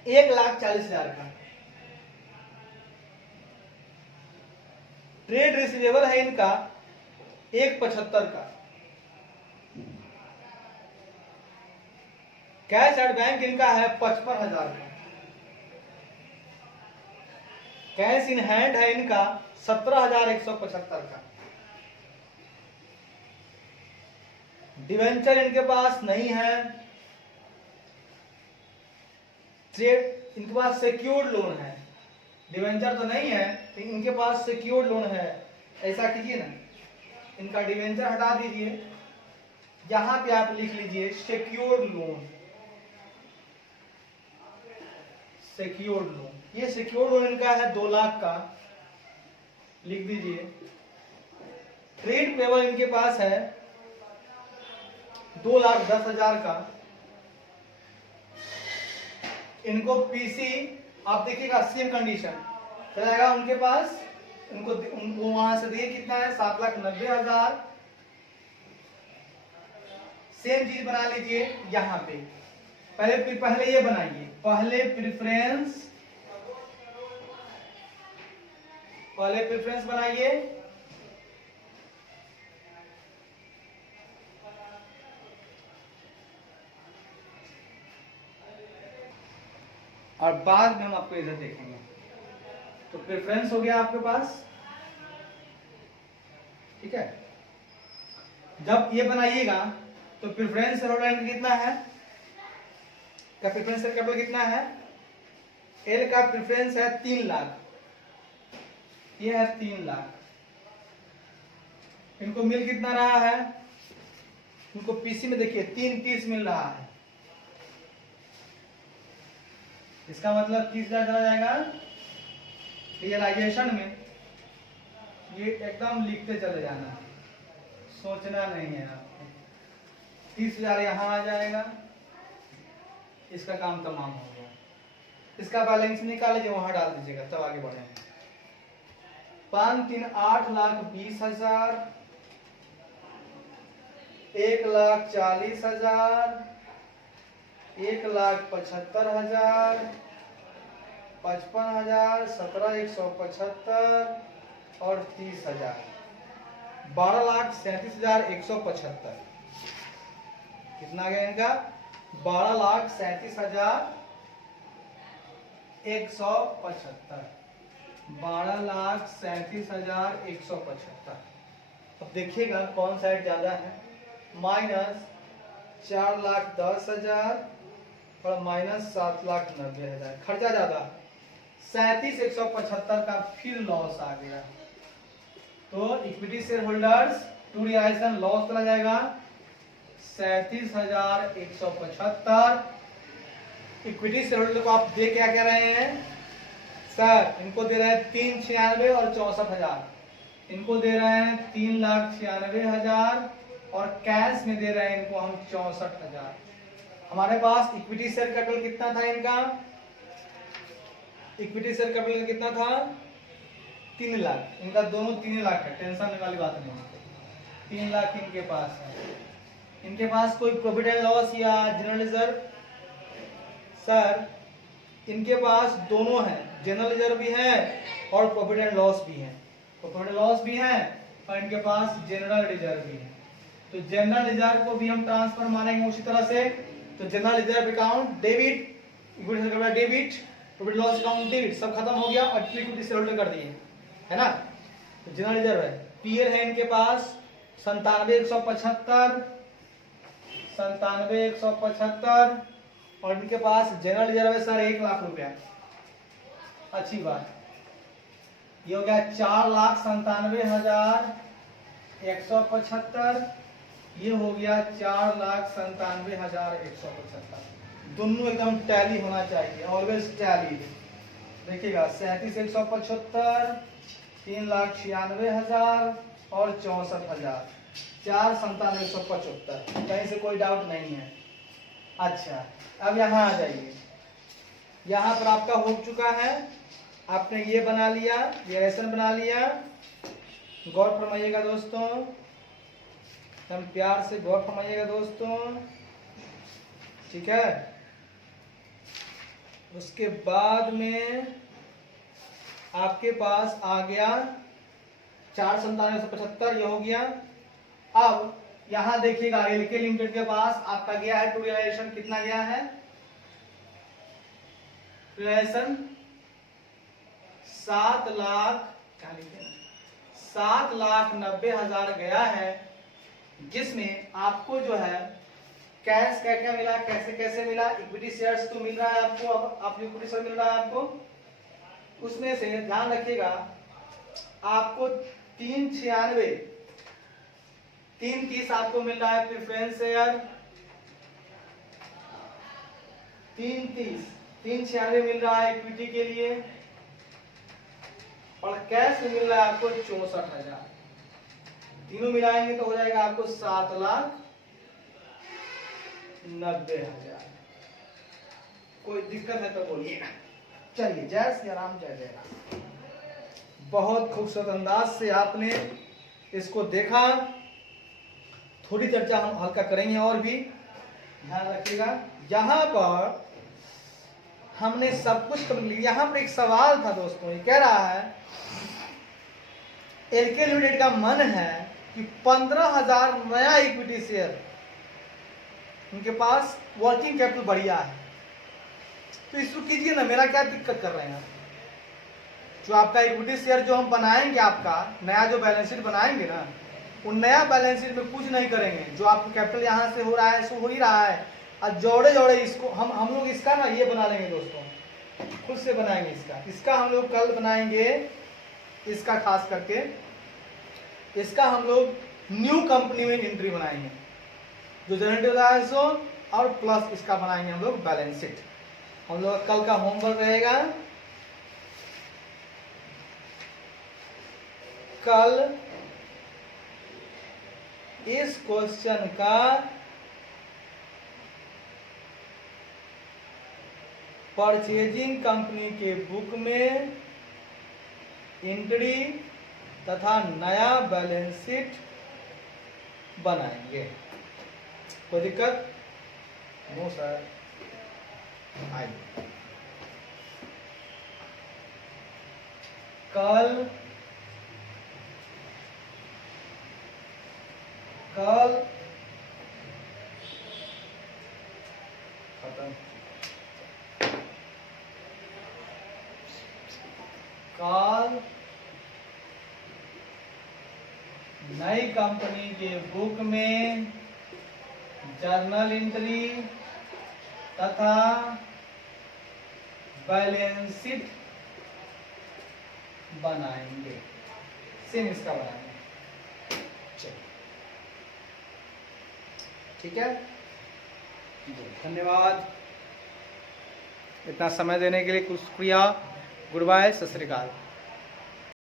1,40,000 का। ट्रेड रिसीवेबल है इनका 1,75 का। कैश एट बैंक इनका है 55,000 का। कैश इन हैंड है इनका 17,175 का। डिवेंचर इनके पास नहीं है। ट्रेड इनके पास सिक्योर्ड लोन है, डिवेंचर तो नहीं है, लेकिन इनके पास सिक्योर्ड लोन है। ऐसा कीजिए ना, इनका डिवेंचर हटा दीजिए, यहां पे आप लिख लीजिए सिक्योर्ड लोन। सिक्योर्ड लोन, ये सिक्योर्ड लोन इनका है 2 लाख का, लिख दीजिए। ट्रेड पेबल इनके पास है 2,10,000 का। इनको पीसी आप देखिएगा सेम कंडीशन चलेगा उनके पास। उनको वहां से दिए कितना है 7,90,000। सेम चीज बना लीजिए यहां पे। पहले ये बनाइए, पहले प्रेफरेंस बनाइए। और बाद में हम आपको इधर देखेंगे। तो प्रेफरेंस हो गया आपके पास, ठीक है। जब ये बनाइएगा तो प्रेफरेंस कैपिटल कितना है, प्रेफरेंस कैपिटल कितना है, एल का प्रेफरेंस है 3 लाख, ये है 3 लाख। इनको मिल कितना रहा है, इनको पीसी में देखिए 330 मिल रहा है। इसका मतलब 30,000 चला जाएगा रियलाइजेशन में। ये एकदम लिखते चले जाना, सोचना नहीं है आपको। 30,000 यहां आ जाएगा, इसका काम तमाम हो गया। इसका बैलेंस निकाल लीजिए, वहां डाल दीजिएगा, तब आगे बढ़ेंगे। 5 3 8,20,000 1,40,000, 1,75,000, 55,000, 17,175 और 30,000। 12,37,175 कितना गया इनका? 12,37,175। 12,37,175। अब देखिएगा कौन साइड ज्यादा है, -4,10,000 और -7,90,000। खर्चा ज्यादा, 37,175 का फिर लॉस आ गया। तो equity share holders to realisation loss चला जाएगा 37,175। इक्विटी शेयर होल्डर को आप दे क्या कह रहे हैं सर? इनको दे रहे हैं 396 और 64,000। इनको दे रहे हैं 3,96,000 और कैश में दे रहे हैं इनको हम 64,000। हमारे पास इक्विटी शेयर कैपिटल कितना था इनका? इक्विटी शेयर कैपिटल कितना था? 3 लाख। इनका दोनों 3 लाख है, टेंशन लेने वाली बात नहीं। 3 लाख इनके पास है। इनके पास कोई प्रॉफिट एंड लॉस या जनरल रिजर्व? सर इनके पास दोनों है, जनरल रिजर्व भी है और प्रॉफिट एंड लॉस भी है। प्रॉफिट एंड लॉस भी है और इनके पास जनरल रिजर्व भी है। तो जनरल रिजर्व को भी हम ट्रांसफर मानेंगे उसी तरह से। तो general reserve account debit, equity share debit, profit loss account debit, सब खत्म हो गया और इक्विटी शेयर होल्डर कर दिए, है ना। तो जनरल रिजर्व है, पीएल है इनके पास 97,175, 97,175 और इनके पास जनरल रिजर्व है सर 1 लाख रुपया। अच्छी बात, ये हो गया 4,97,175, ये हो गया 4,97,175। दोनों एकदम टैली होना चाहिए, ऑलवेज टैली। देखिएगा 37,175, 3,96,000 और 64,000, 4,97,175। कहीं से कोई डाउट नहीं है। अच्छा अब यहाँ आ जाइए, यहाँ पर आपका हो चुका है, आपने ये बना लिया, ये रेशन बना लिया। गौर फरमाइएगा दोस्तों, हम प्यार से गौर फरमाइएगा दोस्तों, ठीक है। उसके बाद में आपके पास आ गया 4,97,175, ये हो गया। अब यहां देखिएगा एलके लिमिटेड के पास आपका गया है टू रियलाइजेशन, कितना गया है रियलाइजेशन? 7,90,000 गया है, जिसमें आपको जो है कैश क्या क्या मिला, कैसे कैसे मिला? इक्विटी शेयर्स तो मिल रहा है आपको, अब आप इक्विटी शेयर मिल रहा है आपको, उसमें से ध्यान रखिएगा आपको 396, 330 आपको मिल रहा है प्रेफरेंस शेयर, 396 मिल रहा है इक्विटी के लिए और कैश में मिल रहा है आपको 64,000। तीनों मिलाएंगे तो हो जाएगा आपको 7,90,000। कोई दिक्कत है तो बोलिए ना। चलिए जय श्री राम, जय जय राम। बहुत खूबसूरत अंदाज से आपने इसको देखा। थोड़ी चर्चा हम हल्का करेंगे और भी, ध्यान रखिएगा। यहां पर हमने सब कुछ कंप्लीट। यहां पर एक सवाल था दोस्तों, ये कह रहा है एलके लिमिटेड का मन है कि 15,000 नया इक्विटी शेयर, उनके पास वर्किंग कैपिटल बढ़िया है, तो इसको कीजिए ना, मेरा क्या दिक्कत कर रहे हैं? जो आपका इक्विटी शेयर जो हम बनाएंगे, आपका नया जो बैलेंस शीट बनाएंगे ना, उन नया बैलेंस शीट में कुछ नहीं करेंगे। जो आपको कैपिटल यहाँ से हो रहा है सो हो ही रहा है, और जोड़े जोड़े इसको हम लोग इसका ना ये बना लेंगे दोस्तों, खुद से बनाएंगे इसका हम लोग कल बनाएंगे। इसका खास करके इसका हम लोग न्यू कंपनी में एंट्री बनाएंगे, जो जनरेटिव है सो, और प्लस इसका बनाएंगे हम लोग बैलेंस शीट। हम लोग कल का होमवर्क रहेगा, कल इस क्वेश्चन का परचेजिंग कंपनी के बुक में एंट्री तथा नया बैलेंस शीट बनाएंगे। कोई दिक्कत? No sir. आइए, कल खत्म। कल नई कंपनी के बुक में जर्नल एंट्री तथा बैलेंस शीट बनाएंगे। सेम इसका बनाएंगे। ठीक है, धन्यवाद। इतना समय देने के लिए शुक्रिया। गुड बाय, सत श्री अकाल।